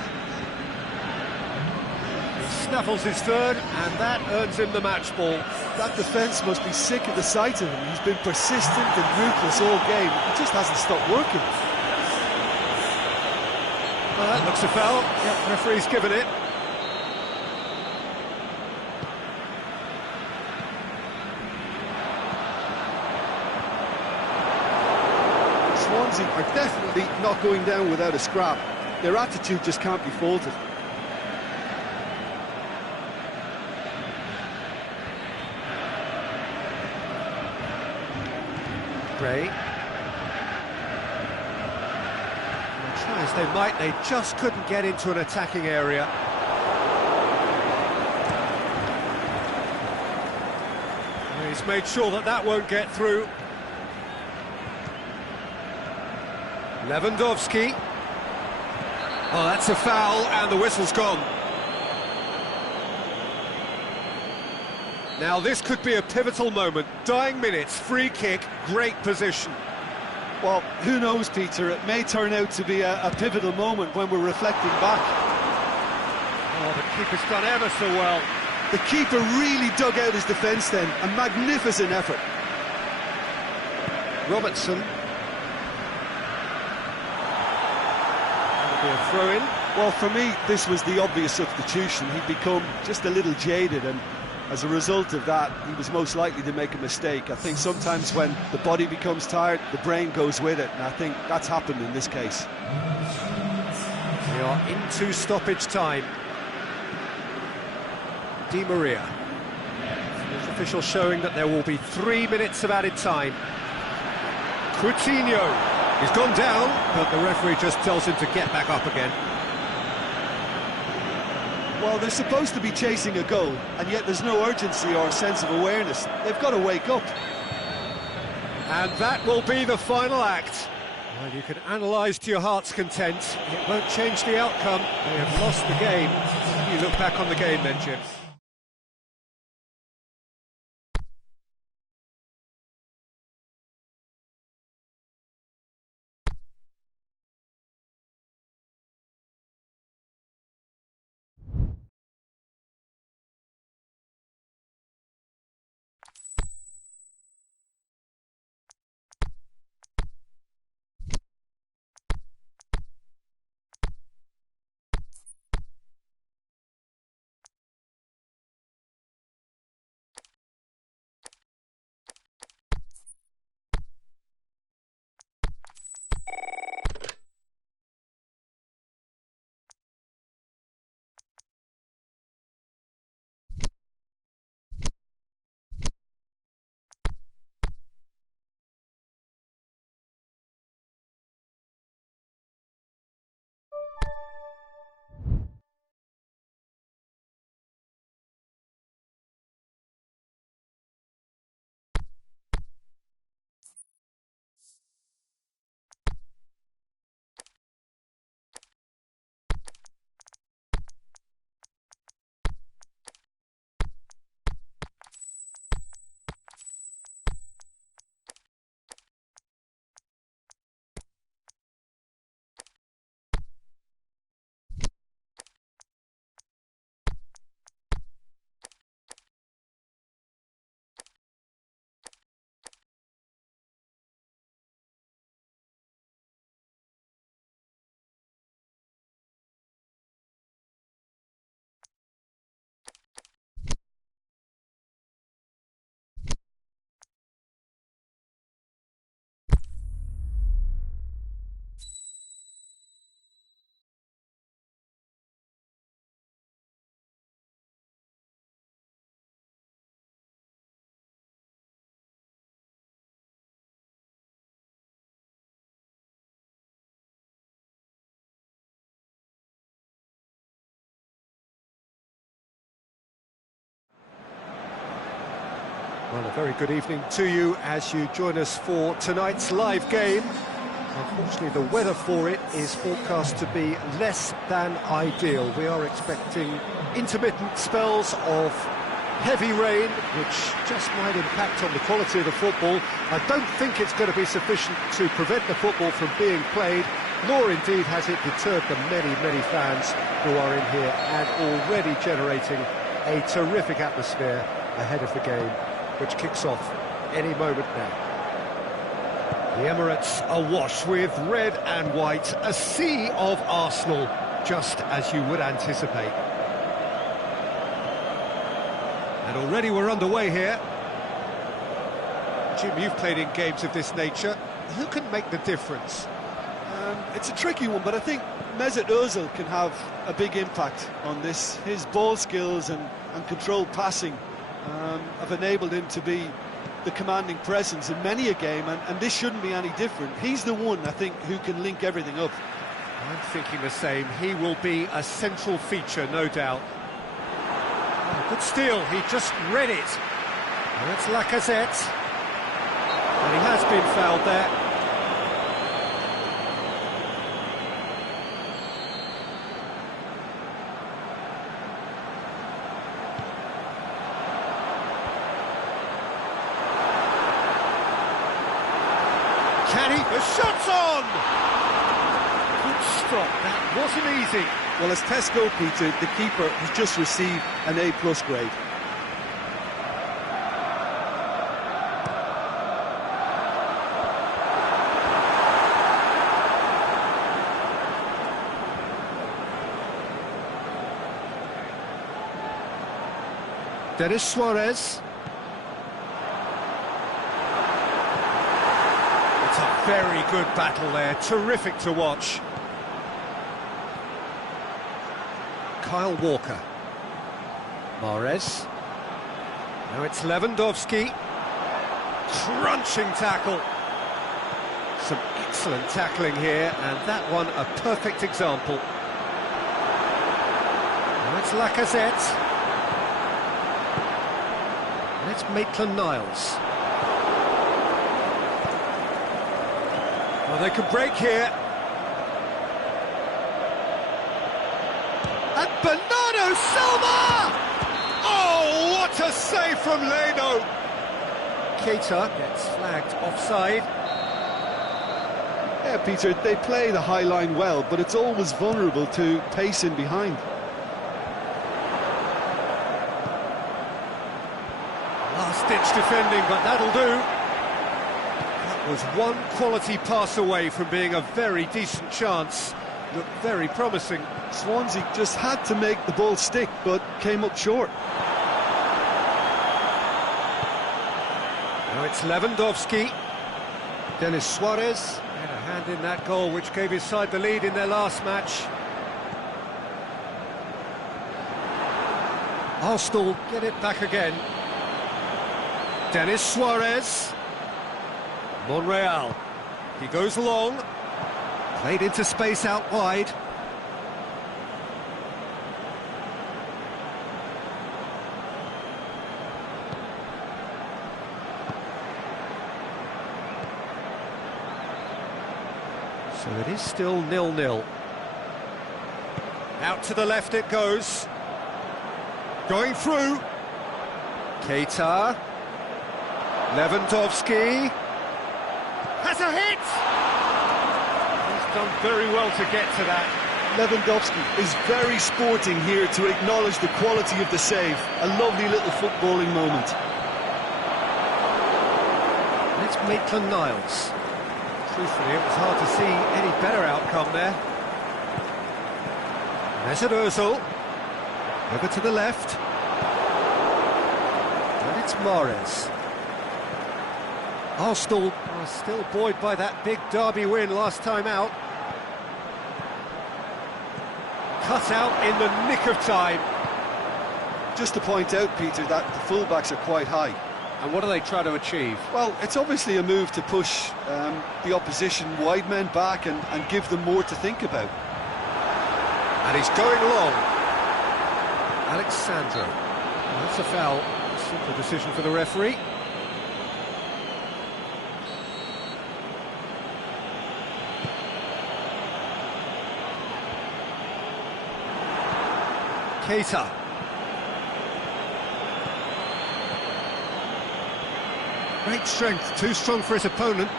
He snaffles his third, and that earns him the match ball. That defence must be sick of the sight of him. He's been persistent and ruthless all game. He just hasn't stopped working. Well, that looks a foul. Yeah, referee's given it. Swansea are definitely not going down without a scrap. Their attitude just can't be faulted. Gray. Try as they might, they just couldn't get into an attacking area. And he's made sure that that won't get through. Lewandowski. Oh, that's a foul, and the whistle's gone. Now this could be a pivotal moment. Dying minutes, free kick, great position. Well, who knows, Peter? It may turn out to be a pivotal moment when we're reflecting back. Oh, the keeper's done ever so well. The keeper really dug out his defence then. A magnificent effort. Robertson. That'll be a throw-in. Well, for me, this was the obvious substitution. He'd become just a little jaded, and as a result of that, he was most likely to make a mistake. I think sometimes when the body becomes tired, the brain goes with it, and I think that's happened in this case. We are into stoppage time. Di Maria. Fourth official showing that there will be 3 minutes of added time. Coutinho. He's gone down, but the referee just tells him to get back up again. Well, they're supposed to be chasing a goal, and yet there's no urgency or sense of awareness. They've got to wake up. And that will be the final act. Well, you can analyse to your heart's content. It won't change the outcome. They have lost the game. You look back on the game then, Jim. Well, a very good evening to you as you join us for tonight's live game. Unfortunately, the weather for it is forecast to be less than ideal. We are expecting intermittent spells of heavy rain, which just might impact on the quality of the football. I don't think it's going to be sufficient to prevent the football from being played, nor indeed has it deterred the many, many fans who are in here and already generating a terrific atmosphere ahead of the game, which kicks off any moment now. The Emirates awash with red and white, a sea of Arsenal, just as you would anticipate. And already we're underway here. Jim, you've played in games of this nature. Who can make the difference? It's a tricky one, but I think Mesut Ozil can have a big impact on this. His ball skills and controlled passing have enabled him to be the commanding presence in many a game, and this shouldn't be any different. He's the one, I think, who can link everything up. I'm thinking the same. He will be a central feature, no doubt. Oh, good steal, he just read it. And it's Lacazette. And he has been fouled there. Can he? The shot's on! Good stop, that wasn't easy. Well, as tests go, Peter, the keeper has just received an A+ grade. Denis Suarez. It's a very good battle there, terrific to watch. Kyle Walker. Mahrez. Now it's Lewandowski. Crunching tackle. Some excellent tackling here, and that one a perfect example. Now it's Lacazette. It's Maitland-Niles. Well, they could break here. And Bernardo Silva! Oh, what a save from Leno! Keita gets flagged offside. Yeah, Peter, they play the high line well, but it's always vulnerable to pace in behind. Last-ditch defending, but that'll do. That was one quality pass away from being a very decent chance. Looked very promising. Swansea just had to make the ball stick, but came up short. Now it's Lewandowski. Denis Suarez had a hand in that goal, which gave his side the lead in their last match. Arsenal get it back again. Denis Suarez. Monreal. He goes long. Played into space out wide. So it is still 0-0. Out to the left it goes. Going through. Keita. Lewandowski. Has a hit! He's done very well to get to that. Lewandowski is very sporting here to acknowledge the quality of the save. A lovely little footballing moment. It's Maitland-Niles. Truthfully, it was hard to see any better outcome there. Mesut Ozil. Over to the left. And it's Mahrez. Arsenal are still buoyed by that big derby win last time out. Cut out in the nick of time. Just to point out, Peter, that the fullbacks are quite high. And what do they try to achieve? Well, it's obviously a move to push the opposition wide men back and give them more to think about. And he's going long. Alexandro. Well, that's a foul. Simple decision for the referee. Keita. Great strength, too strong for his opponent.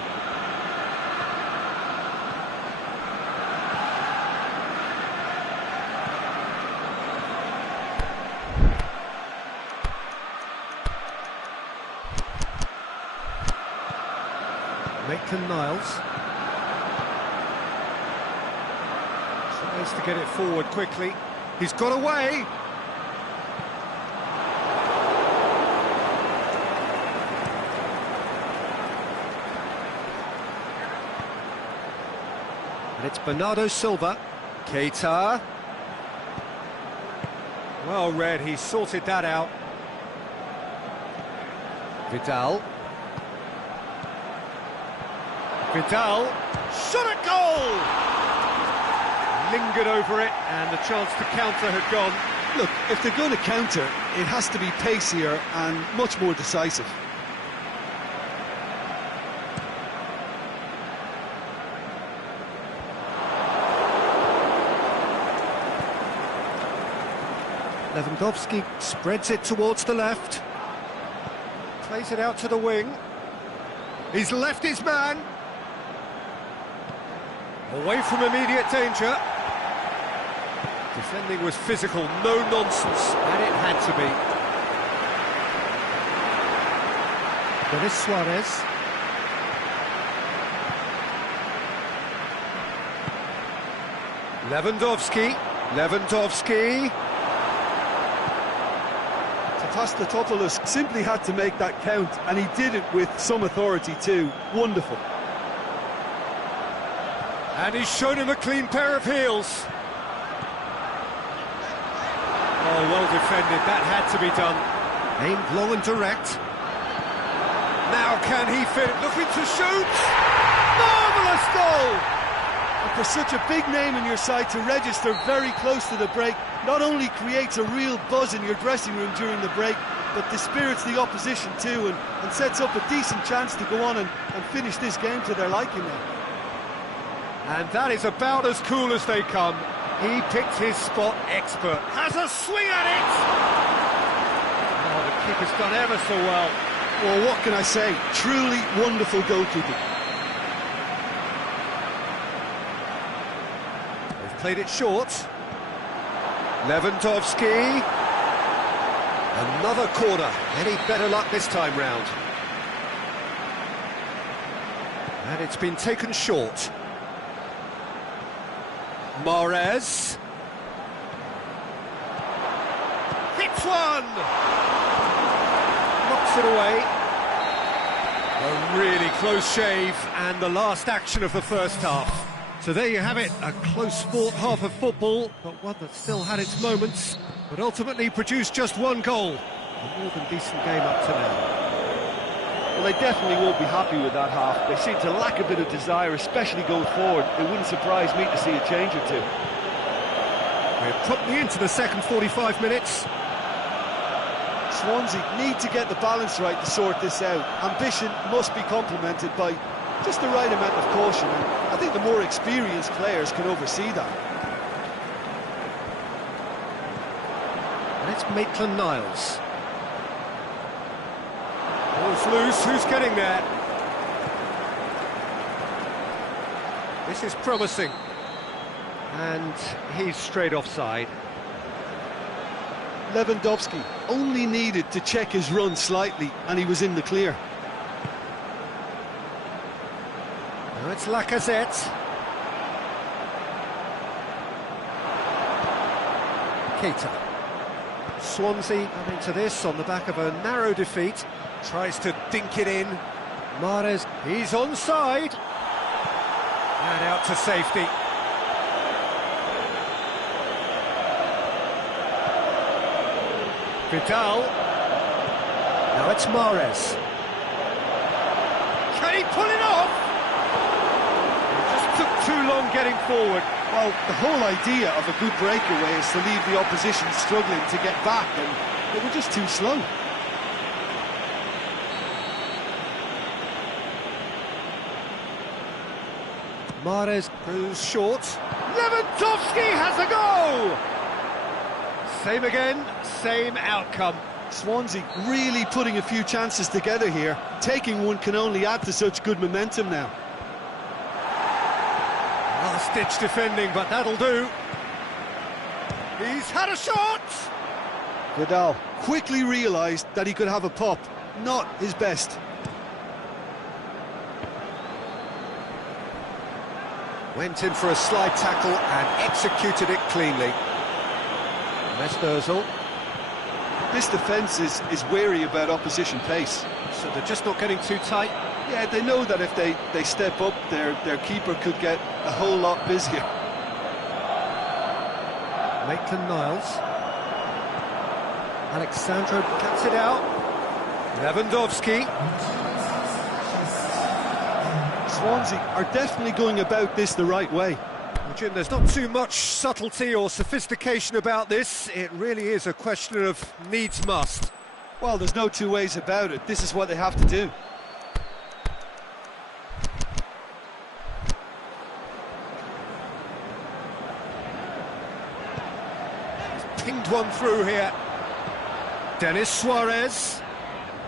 Maitland-Niles tries to get it forward quickly. He's got away. And it's Bernardo Silva. Keita. Well read, he sorted that out. Vidal. Vidal. Shot at goal! Lingered over it, and the chance to counter had gone. Look, if they're going to counter, it has to be pacier and much more decisive. Lewandowski spreads it towards the left. Plays it out to the wing. He's left his man. Away from immediate danger. Defending was physical, no nonsense, and it had to be. Denis Suarez. Lewandowski. Tatastotopoulos simply had to make that count, and he did it with some authority too. Wonderful. And he's shown him a clean pair of heels. Oh, well defended, that had to be done. Aimed long and direct. Now can he fit? Looking to shoot! Marvellous goal! And for such a big name in your side to register very close to the break, not only creates a real buzz in your dressing room during the break, but dispirits the opposition too, and sets up a decent chance to go on and finish this game to their liking now. And that is about as cool as they come. He picked his spot expert. Has a swing at it! Oh, the keeper's done ever so well. Well, what can I say? Truly wonderful goalkeeping. They've played it short. Lewandowski. Another corner. Any better luck this time round? And it's been taken short. Mahrez. Hits one! Knocks it away. A really close shave, and the last action of the first half. So there you have it, a close fought half of football, but one that still had its moments, but ultimately produced just one goal. A more than decent game up to now. Well, they definitely won't be happy with that half. They seem to lack a bit of desire, especially going forward. It wouldn't surprise me to see a change or two. We're promptly into the second 45 minutes. Swansea need to get the balance right to sort this out. Ambition must be complemented by just the right amount of caution, and I think the more experienced players can oversee that. And it's Maitland-Niles. Ball's loose, who's getting there? This is promising. And he's straight offside. Lewandowski only needed to check his run slightly, and he was in the clear. Now it's Lacazette. Keita. Swansea come into this on the back of a narrow defeat. Tries to dink it in. Mahrez, he's onside. And out to safety. Vidal. Now it's Mahrez. Can he pull it off? It just took too long getting forward. Well, the whole idea of a good breakaway is to leave the opposition struggling to get back, and they were just too slow. Mahrez goes short. Lewandowski has a go! Same again, same outcome. Swansea really putting a few chances together here. Taking one can only add to such good momentum now. Last-ditch defending, but that'll do. He's had a shot! Vidal quickly realised that he could have a pop. Not his best. Went in for a slide tackle and executed it cleanly. Mesut Ozil. This defence is wary about opposition pace. So they're just not getting too tight? Yeah, they know that if they step up, their keeper could get a whole lot busier. Maitland-Niles. Alexandro cuts it out. Lewandowski. Swansea are definitely going about this the right way. Well, Jim, there's not too much subtlety or sophistication about this. It really is a question of needs must. Well, there's no two ways about it. This is what they have to do. He's pinged one through here. Denis Suarez.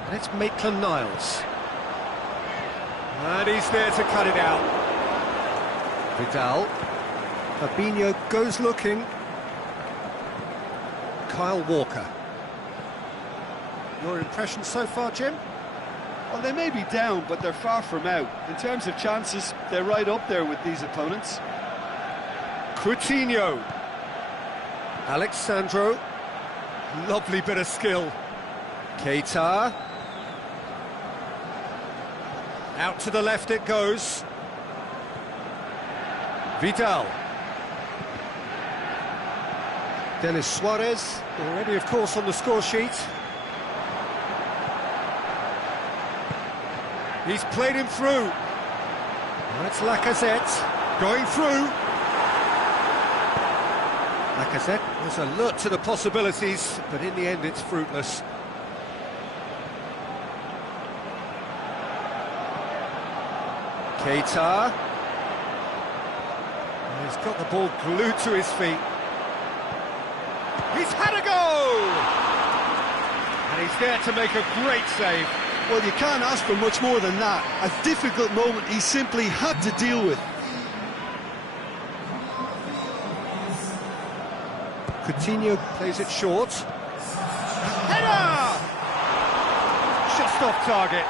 And it's Maitland-Niles. And he's there to cut it out. Vidal. Fabinho goes looking. Kyle Walker. Your impression so far, Jim? Well, they may be down, but they're far from out. In terms of chances, they're right up there with these opponents. Coutinho. Alexandro. Lovely bit of skill. Keita. Out to the left it goes. Vidal. Denis Suarez, already of course on the score sheet. He's played him through. Now it's Lacazette going through. Lacazette was alert to the possibilities, but in the end it's fruitless. Keita. He's got the ball glued to his feet. He's had a go! And he's there to make a great save. Well, you can't ask for much more than that. A difficult moment he simply had to deal with. Coutinho plays it short. Header! Just off target.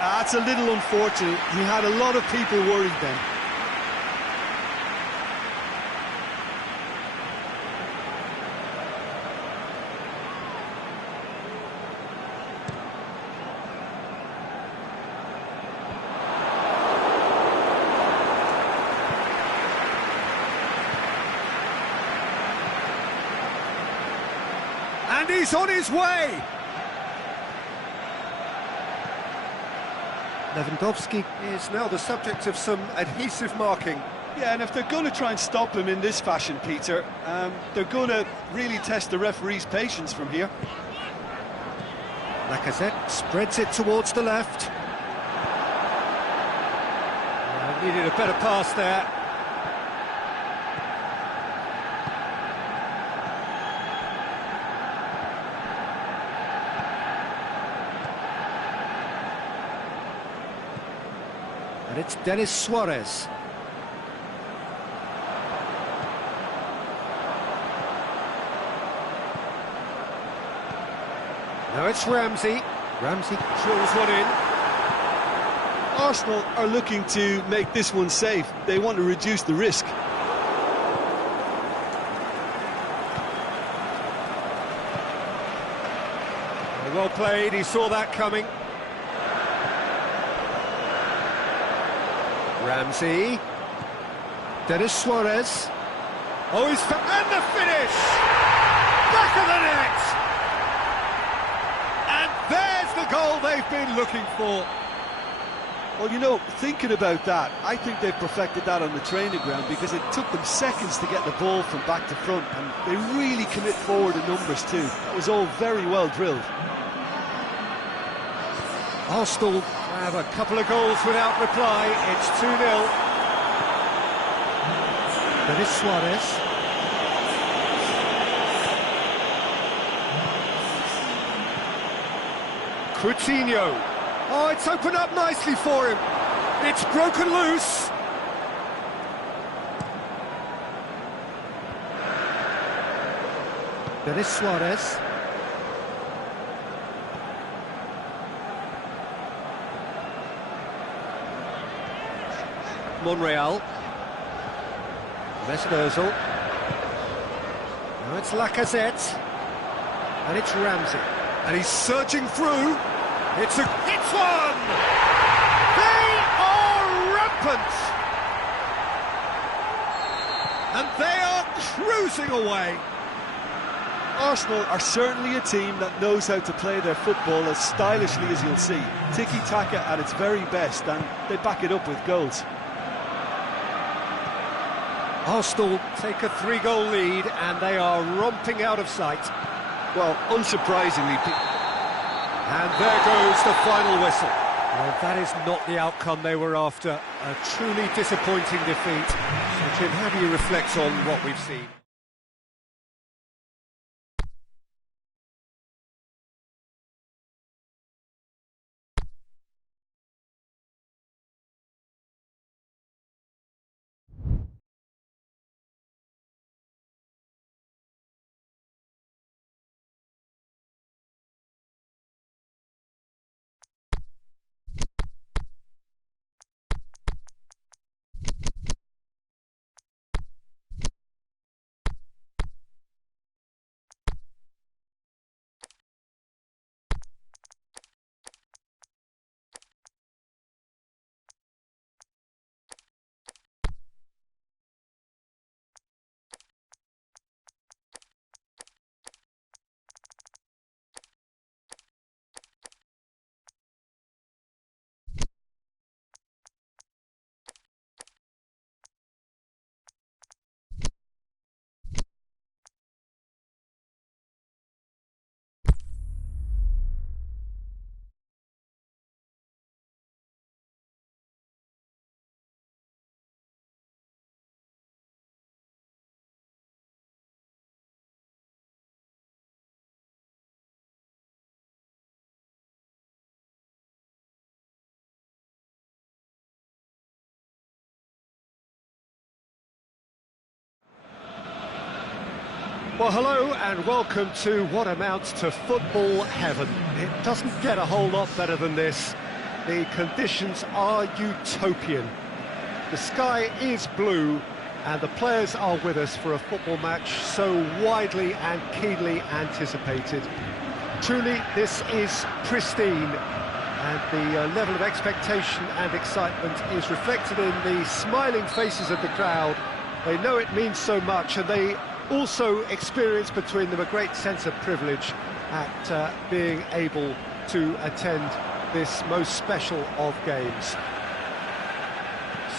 That's a little unfortunate. He had a lot of people worried then. And he's on his way! Lewandowski is now the subject of some adhesive marking. Yeah, and if they're going to try and stop him in this fashion, Peter, they're going to really test the referee's patience from here. Lacazette spreads it towards the left. Needed a better pass there. And it's Denis Suarez. Now it's Ramsey. Ramsey drills one in. Arsenal are looking to make this one safe. They want to reduce the risk. Well played, he saw that coming. Ramsey. Denis Suarez. Oh, and the finish! Back of the net! And there's the goal they've been looking for. Well, you know, thinking about that, I think they perfected that on the training ground because it took them seconds to get the ball from back to front, and they really commit forward in numbers too. That was all very well drilled. Arsenal have a couple of goals without reply. It's 2-0. Denis Suarez. Coutinho. Oh, it's opened up nicely for him. It's broken loose. Denis Suarez. Monreal. Mesut Ozil. Now it's Lacazette. And it's Ramsey. And he's surging through. It's one! They are rampant! And they are cruising away. Arsenal are certainly a team that knows how to play their football as stylishly as you'll see. Tiki-taka at its very best, and they back it up with goals. Arsenal take a 3-goal lead and they are romping out of sight. Well, unsurprisingly. And there goes the final whistle. Well, that is not the outcome they were after. A truly disappointing defeat. So, Jim, how do you reflect on what we've seen? Well, hello and welcome to what amounts to football heaven. It doesn't get a whole lot better than this. The conditions are utopian. The sky is blue and the players are with us for a football match so widely and keenly anticipated. Truly, this is pristine, and the level of expectation and excitement is reflected in the smiling faces of the crowd. They know it means so much, and they also experience between them a great sense of privilege at being able to attend this most special of games.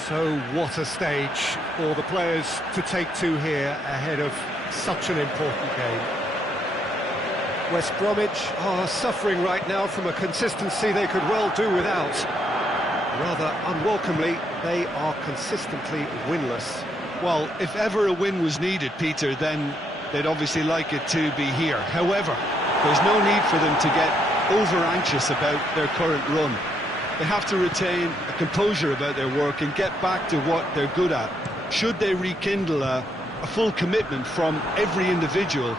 So what a stage for the players to take to here ahead of such an important game. West Bromwich are suffering right now from a consistency they could well do without. Rather unwelcomely, they are consistently winless. Well, if ever a win was needed, Peter, then they'd obviously like it to be here. However, there's no need for them to get over-anxious about their current run. They have to retain a composure about their work and get back to what they're good at. Should they rekindle a full commitment from every individual,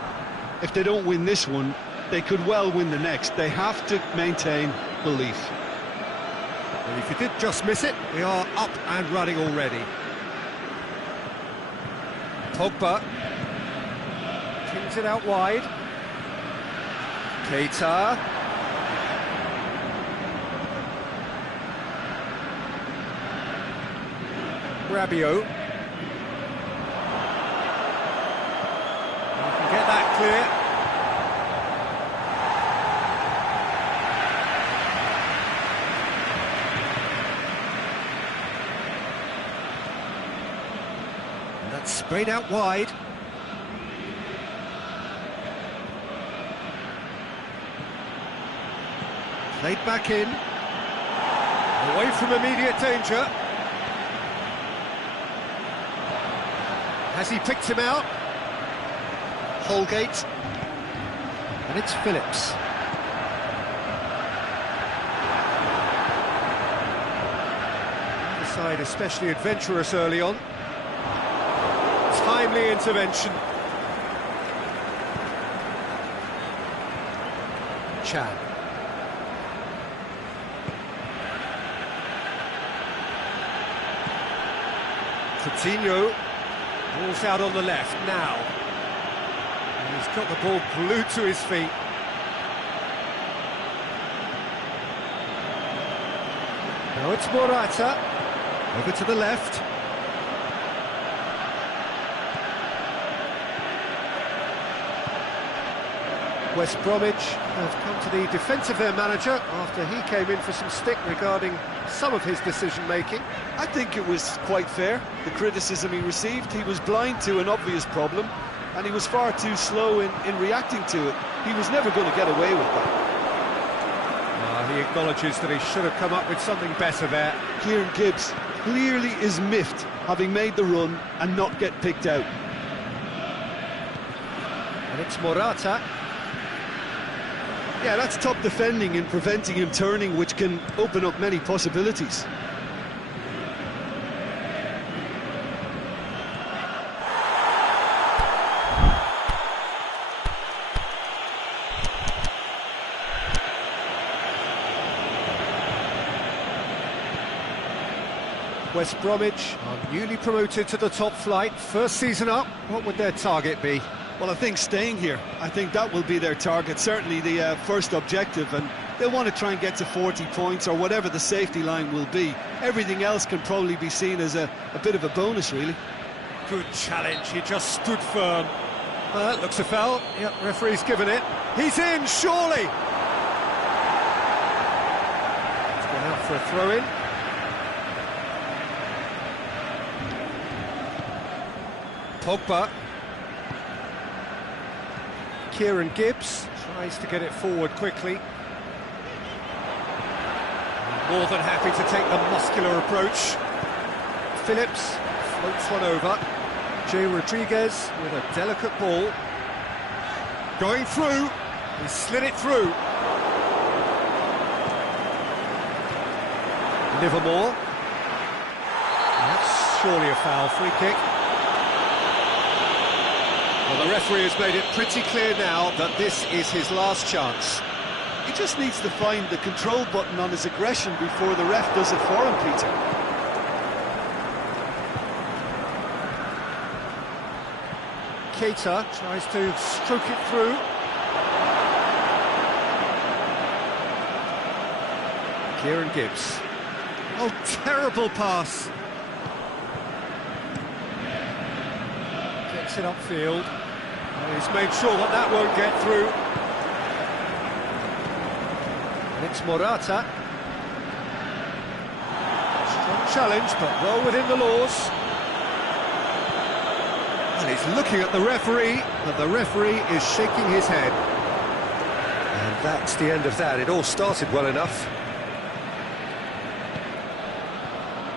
if they don't win this one, they could well win the next. They have to maintain belief. Well, if you did just miss it, we are up and running already. Pogba kings it out wide. Keita. Rabiot. You can get that clear. And that's sprayed out wide. Played back in. Away from immediate danger. Has he picked him out? Holgate. And it's Phillips. The side especially adventurous early on. Timely intervention. Chan. Coutinho. Ball's out on the left now. And he's got the ball glued to his feet. Now it's Morata. Over to the left. West Bromwich have come to the defence of their manager after he came in for some stick regarding some of his decision-making. I think it was quite fair, the criticism he received. He was blind to an obvious problem, and he was far too slow in reacting to it. He was never going to get away with that. He acknowledges that he should have come up with something better there. Kieran Gibbs clearly is miffed, having made the run and not get picked out. And it's Morata. Yeah, that's top defending and preventing him turning, which can open up many possibilities. West Bromwich are newly promoted to the top flight. First season up, what would their target be? Well, I think staying here. I think that will be their target, certainly the first objective, and they'll want to try and get to 40 points or whatever the safety line will be. Everything else can probably be seen as a bit of a bonus, really. Good challenge, he just stood firm. That looks a foul. Yep, referee's given it. He's in, surely! He's gone out for a throw-in. Pogba. Kieran Gibbs tries to get it forward quickly. More than happy to take the muscular approach. Phillips floats one over. Jay Rodriguez with a delicate ball. Going through. He slid it through. Livermore. That's surely a foul. Free kick. Well, the referee has made it pretty clear now that this is his last chance. He just needs to find the control button on his aggression before the ref does it for him, Peter. Keita tries to stroke it through. Kieran Gibbs. Oh, terrible pass. Gets it upfield. Oh, he's made sure that that won't get through. And it's Morata. Strong challenge, but well within the laws. And he's looking at the referee, but the referee is shaking his head. And that's the end of that. It all started well enough.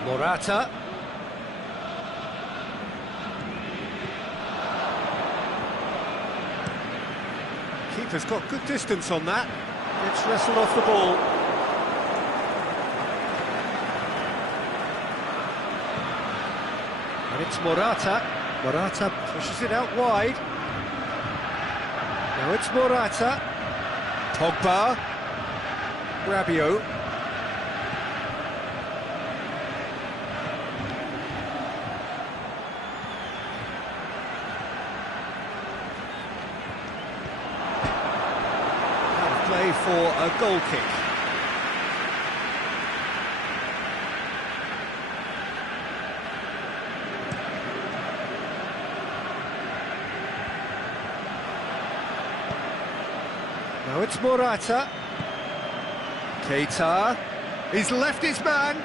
Morata. Keeper's got good distance on that. Gets wrestled off the ball. And it's Morata. Morata pushes it out wide. Now it's Morata. Pogba. Rabiot. Play for a goal kick. Now it's Morata. Keita. He's left his man.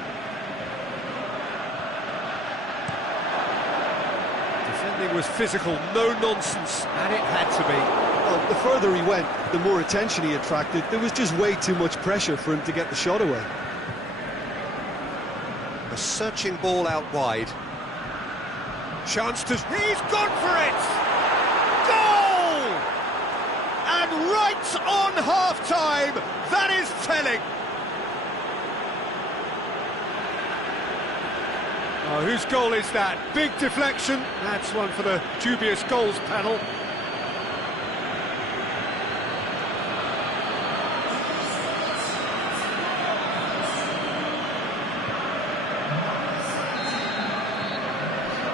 Defending was physical, no nonsense, and it had to be. Well, the further he went, the more attention he attracted. There was just way too much pressure for him to get the shot away. A searching ball out wide. Chance to... He's gone for it! Goal! And right on half-time, that is telling. Oh, whose goal is that? Big deflection. That's one for the dubious goals panel.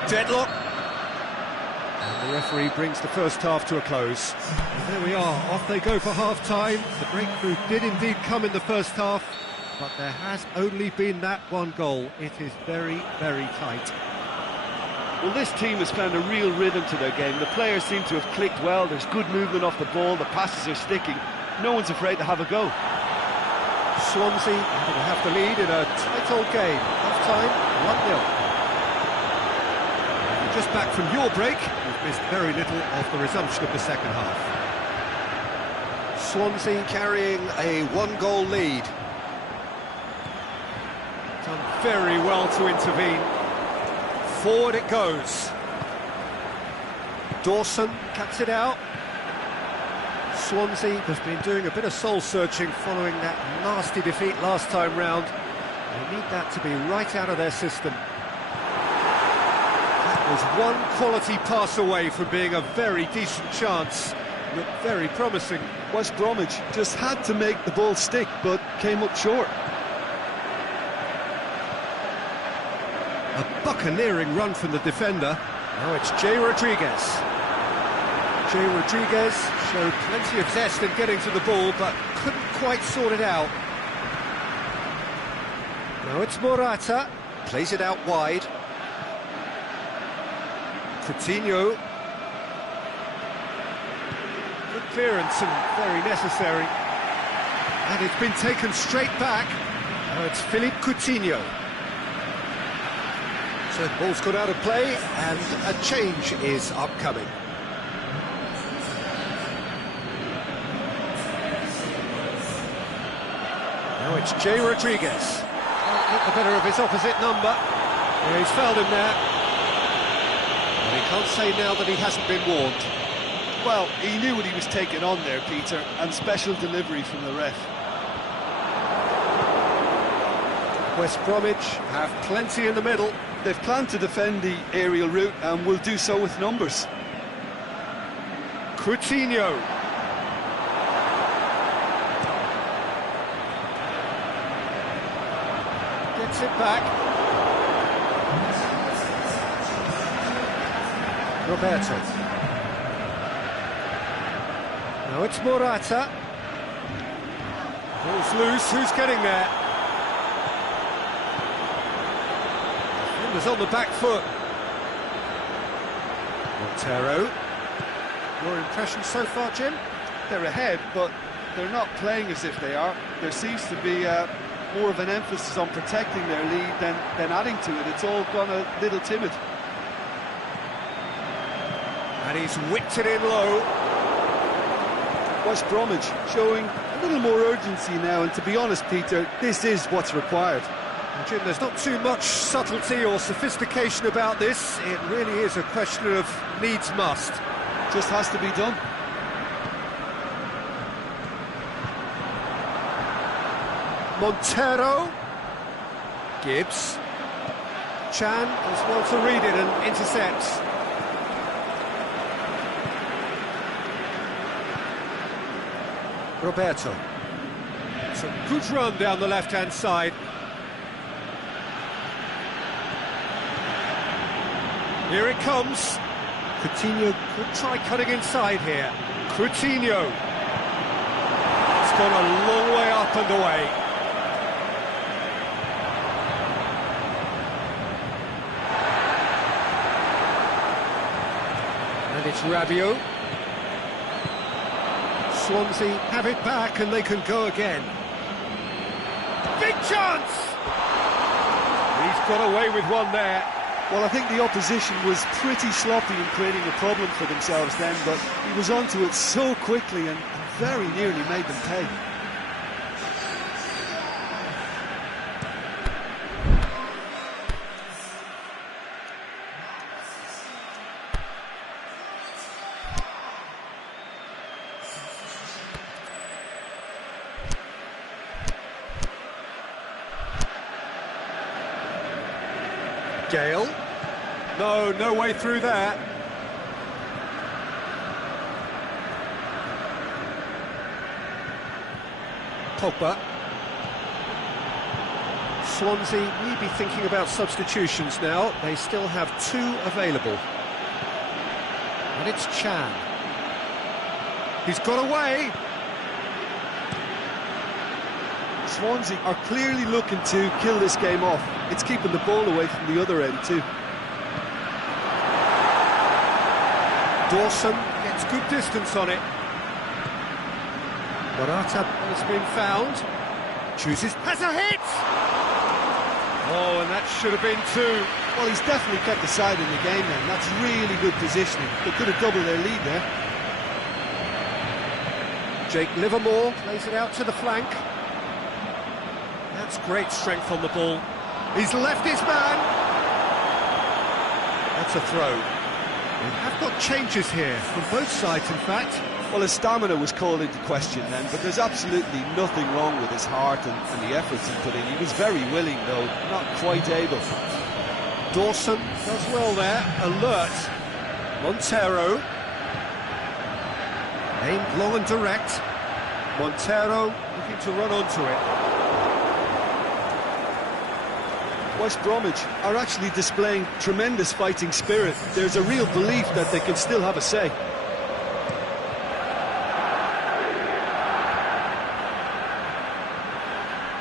Deadlock. And the referee brings the first half to a close. And there we are, off they go for half-time. The breakthrough did indeed come in the first half, but there has only been that one goal. It is very, very tight. Well, this team has found a real rhythm to their game. The players seem to have clicked well. There's good movement off the ball. The passes are sticking. No one's afraid to have a go. Swansea going to have the lead in a tight old game. Half-time, 1-0. Just back from your break, you've missed very little of the resumption of the second half. Swansea carrying a one-goal lead. Done very well to intervene. Forward it goes. Dawson cuts it out. Swansea has been doing a bit of soul-searching following that nasty defeat last time round. They need that to be right out of their system. Was one quality pass away from being a very decent chance. Looked very promising. West Bromwich just had to make the ball stick, but came up short. A buccaneering run from the defender. Now it's Jay Rodriguez. Jay Rodriguez showed plenty of zest in getting to the ball, but couldn't quite sort it out. Now it's Morata. Plays it out wide. Coutinho. Good clearance and very necessary. And it's been taken straight back. Now it's Philippe Coutinho. So the ball's got out of play and a change is upcoming. Now it's Jay Rodriguez. Can't get the better of his opposite number. Yeah, he's fouled him there. And he can't say now that he hasn't been warned. Well, he knew what he was taking on there, Peter, and special delivery from the ref. West Bromwich have plenty in the middle. They've planned to defend the aerial route and will do so with numbers. Coutinho. Gets it back. Roberto. Now it's Morata. Ball's loose, who's getting there? Defender's on the back foot. Montero. Your impression so far, Jim? They're ahead, but they're not playing as if they are. There seems to be more of an emphasis on protecting their lead than adding to it. It's all gone a little timid. And he's whipped it in low. West Bromwich showing a little more urgency now, and to be honest, Peter, this is what's required. And Jim, there's not too much subtlety or sophistication about this. It really is a question of needs must. Just has to be done. Montero. Gibbs. Chan does well to read it and intercepts. Roberto. It's a good run down the left-hand side. Here it comes. Coutinho could try cutting inside here. Coutinho. It's gone a long way up and away. And it's Rabiot. Swansea have it back and they can go again. Big chance! He's got away with one there. Well, I think the opposition was pretty sloppy in creating a problem for themselves then, but he was onto it so quickly and very nearly made them pay. Gale. No way through that. Pogba. Swansea may be thinking about substitutions now. They still have 2 available. And it's Chan. He's got away. Swansea are clearly looking to kill this game off. It's keeping the ball away from the other end too. Dawson gets good distance on it. Morata has been found. Chooses, has a hit! Oh, and that should have been 2. Well, he's definitely kept the side in the game then. That's really good positioning. They could have doubled their lead there. Jake Livermore plays it out to the flank. That's great strength on the ball. He's left his man. That's a throw. We have got changes here from both sides, in fact. Well, his stamina was called into question then, but there's absolutely nothing wrong with his heart and the efforts he put in. He was very willing, though, not quite able. Dawson does well there, alert. Montero. Aimed long and direct. Montero looking to run onto it. West Bromwich are actually displaying tremendous fighting spirit. There's a real belief that they can still have a say.